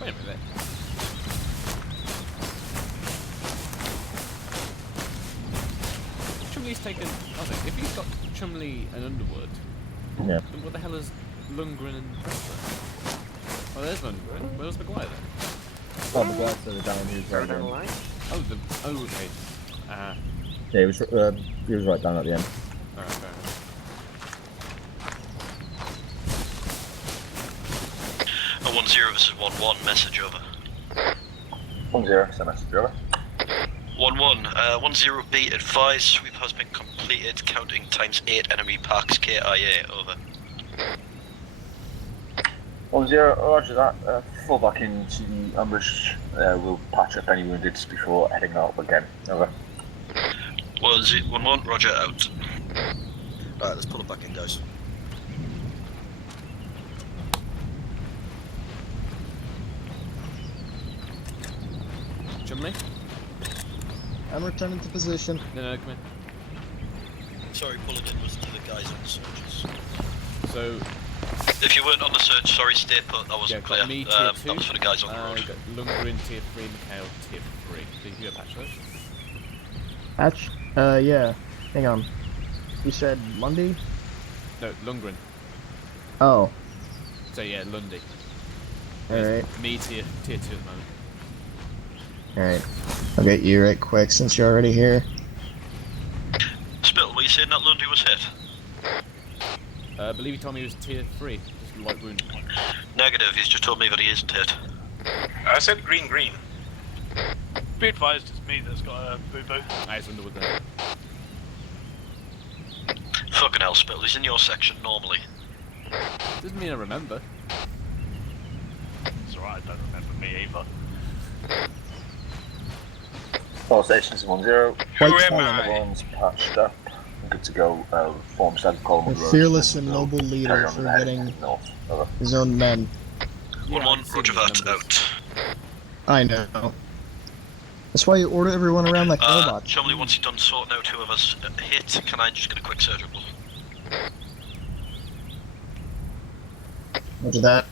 Wait a minute. Chumley's taken. Okay, if he's got Chumley and Underwood, Yeah. then what the hell is Lundgren and Preston? Oh, there's Lundgren. Where's Maguire then? Oh, the guys that are down here right now. Oh, okay. Yeah, he was right down at the end. Alright, fair enough. A 10 versus 11 message over. 1-0, same message, over. 10 B advised sweep has been completed, counting ×8 enemy packs KIA. Over. 1-0, roger that. Fall back into the ambush. We'll patch up any wounded before heading out again. Over. 11 Roger out. Alright, let's pull it back in, guys. Chumley? I'm returning to position. No, come in. Sorry, pulling in was to the guys on the searches. So, if you weren't on the search, sorry, stay put, that wasn't clear. Me, tier 2. That was for the guys on the road. Got Lundgren tier 3, Mikhail tier 3. Did you patch those? Patch? Yeah. Hang on. You said Monday? No, Lundgren. Oh. So yeah, Lundy. Alright. Me tier 2 at the moment. Alright. I'll get you right quick since you're already here. Spittle, were you saying that Lundy was hit? I believe he told me he was tier 3, just a light wound. Negative, he's just told me that he isn't hit. I said green. Be advised, it's me that's got a boo-boo. Eyes Underwood there. Fucking hell, Spittle, he's in your section normally. Doesn't mean I remember. It's alright, I don't remember me either. All stations 1-0. Who am I? One's patched up. Good to go. Form standard column. A fearless and noble leader for getting Over. his own men. 1-1, Roger that, out. I know. That's why you order everyone around like robots. Chumley, once you're done sorting out whoever's hit, can I just get a quick surgical? Roger that.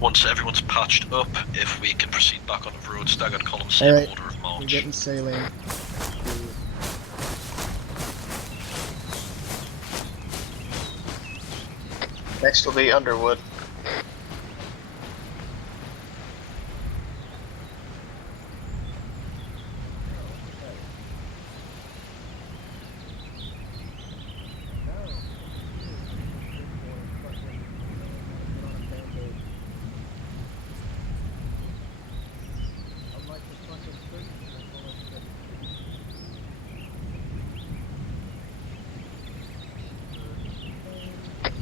once everyone's patched up, if we can proceed back on the road, staggered column, same Alright, order of we're march. getting saline. Next will be Underwood.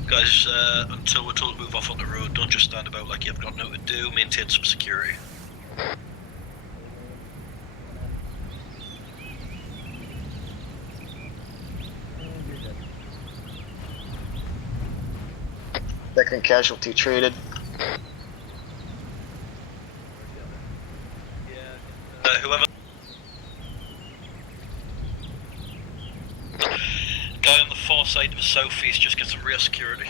Guys, until we're told to move off on the road, don't just stand about like you've got nothing to do, maintain some security. Second casualty treated. Whoever... Guy on the far side of the southeast just gets some rear security.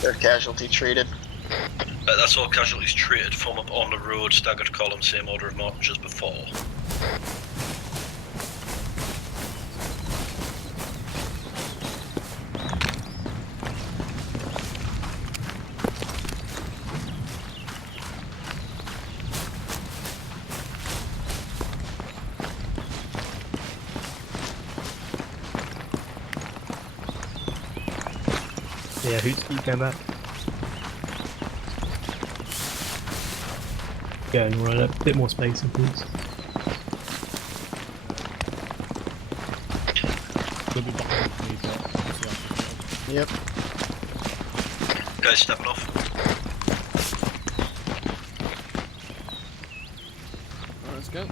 Third casualty treated. That's all casualties treated from up on the road, staggered column, same order of march as before. Yeah, who's going back? Yeah, and we're a bit more space, please. We'll be behind me, but Yep. Guys stepping off. Alright, let's go.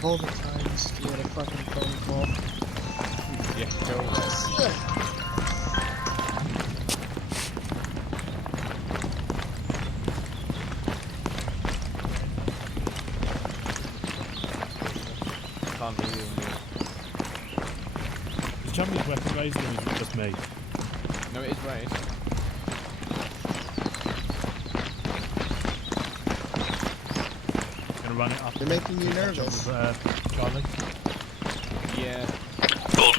All the times you had a fucking phone call. Yeah, go. Can't hear you. Is Champion's weapon raised or is it just me? No, it is raised. Gonna run it up. They're making you nervous. Charlie? Yeah. Board.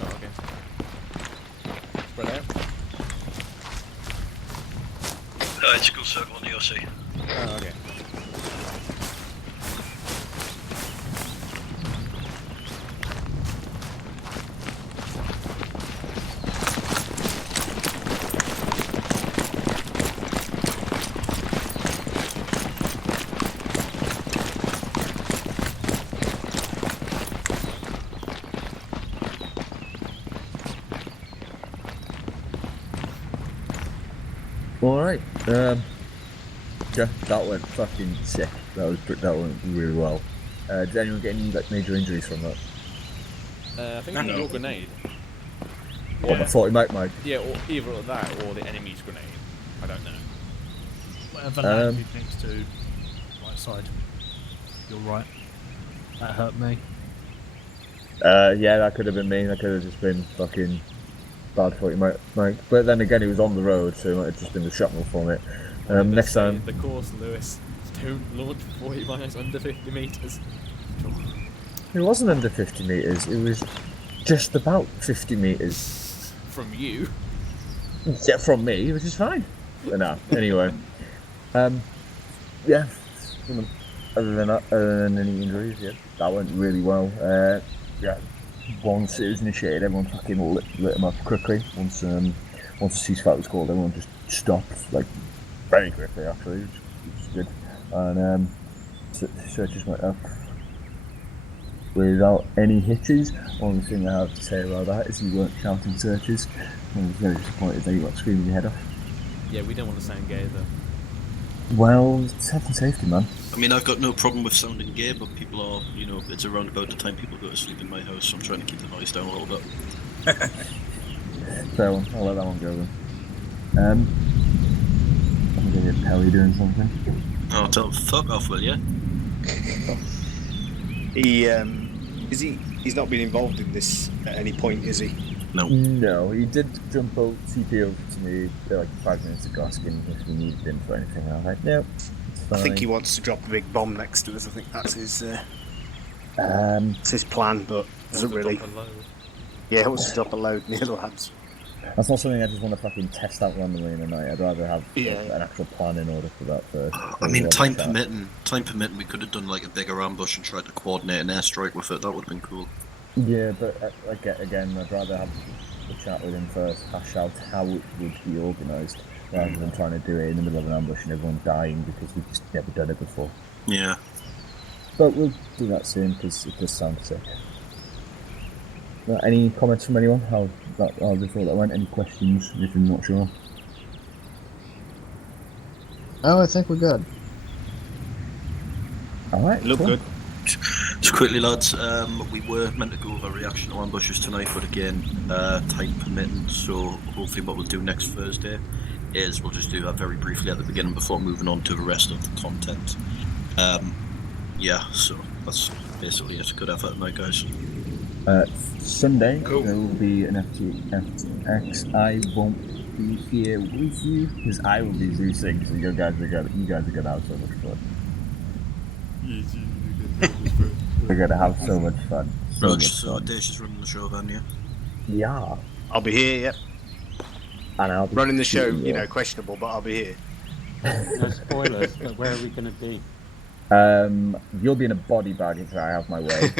Oh, okay. Spread out. It's school circle on the OC. Oh, okay. Alright, yeah, that went fucking sick. That went really well. Did anyone get any like major injuries from that? I think it was your grenade. Or the 40 Mike? Yeah, or either that or the enemy's grenade. I don't know. Whatever landed next to right side. You're right. That hurt me. Yeah, that could have been me. That could have just been fucking bad 40 Mike. But then again, he was on the road, so it might have just been the shrapnel from it. Next time. The course, Lewis. Don't launch 40 miles under 50 meters. It wasn't under 50 meters. It was just about 50 meters. From you? Yeah, from me, which is fine. But no, anyway. Yeah. Other than any injuries, yeah, that went really well. Yeah, once it was initiated, everyone fucking lit them up quickly. Once the ceasefire was called, everyone just stopped, like, very quickly, actually, which was good. And searches went up without any hitches. Only thing I have to say about that is you weren't shouting searches. I was very disappointed that you got screaming your head off. Yeah, we don't want to sound gay though. Well, it's health and safety, man. I mean, I've got no problem with sounding gay, but people are, you know, it's around about the time people go to sleep in my house, so I'm trying to keep the noise down a little bit. Fair one, I'll let that one go then. I'm gonna get Pelly doing something. Oh, tell fuck off, will you? He's not been involved in this at any point, is he? No. No, he did jump out, TP over to me like 5 minutes ago asking if we needed him for anything. And I was like, no, it's fine. I think he wants to drop a big bomb next to us. I think that's his plan, but doesn't really. Yeah, he wants to drop a load near the lads. That's not something I just want to fucking test out randomly in the night. I'd rather have an actual plan in order for that first. I mean, time permitting, we could have done like a bigger ambush and tried to coordinate an airstrike with it. That would have been cool. Yeah, but again, I'd rather have a chat with him first, hash out how it would be organised, rather than trying to do it in the middle of an ambush and everyone dying because we've just never done it before. Yeah. But we'll do that soon because it does sound sick. Any comments from anyone? How before that went? Any questions? If you're not sure. Oh, I think we're good. Alright, look cool. good. So quickly, lads, we were meant to go over reaction to ambushes tonight, but again, time permitting, so hopefully what we'll do next Thursday is we'll just do that very briefly at the beginning before moving on to the rest of the content. Yeah, so that's basically it. Good effort tonight, guys. Sunday, there will be an FTX. I won't be here with you, because I will be Zeusing, so you guys are gonna have so much fun. We're gonna have so much fun. So Dash is running the show then, yeah? Yeah. I'll be here, yep. And I'll be running the show, you know, questionable, but I'll be here. No spoilers, but where are we going to be? You'll be in a body bag if I have my way.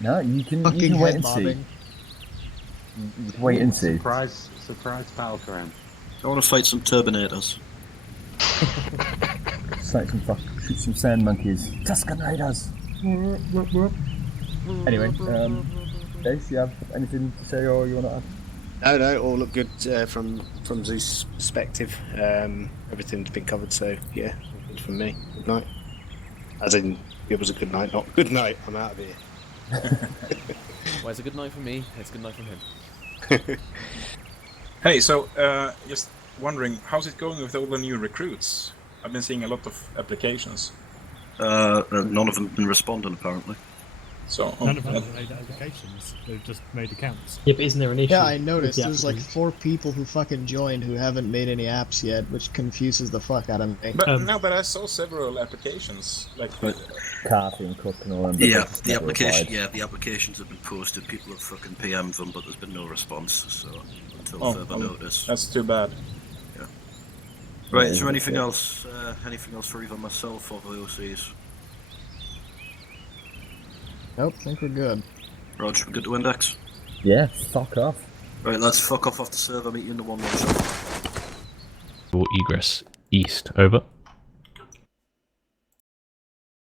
No, you can wait and see. You can wait and see. Surprise battleground. I want to fight some Turbinators. Shoot some sand monkeys. Tuscan Raiders. Anyway, Dave, do you have anything to say or you want to add? No, all look good from Zeus' perspective. Everything's been covered, so yeah, all good from me. Good night. As in, it was a good night, not good night. I'm out of here. Well, it's a good night for me. It's a good night from him. Hey, so just wondering, how's it going with all the new recruits? I've been seeing a lot of applications. None of them have been responding, apparently. So none of them have made applications. They've just made accounts. Yeah, but isn't there an issue? Yeah, I noticed the there's like applicants? 4 people who fucking joined who haven't made any apps yet, which confuses the fuck out of me. But but I saw several applications, like Carthy and Cook and all them. Yeah, the applications have been posted. People have fucking PM'd them, but there's been no response. So until further notice. That's too bad. Yeah. Right. Is there anything else? Anything else for either myself or the OCs? Nope, think we're good. Roger, we're good to index? Yeah, fuck off. Right, let's fuck off the server, meet you in the 1-1 shop. Egress east, over.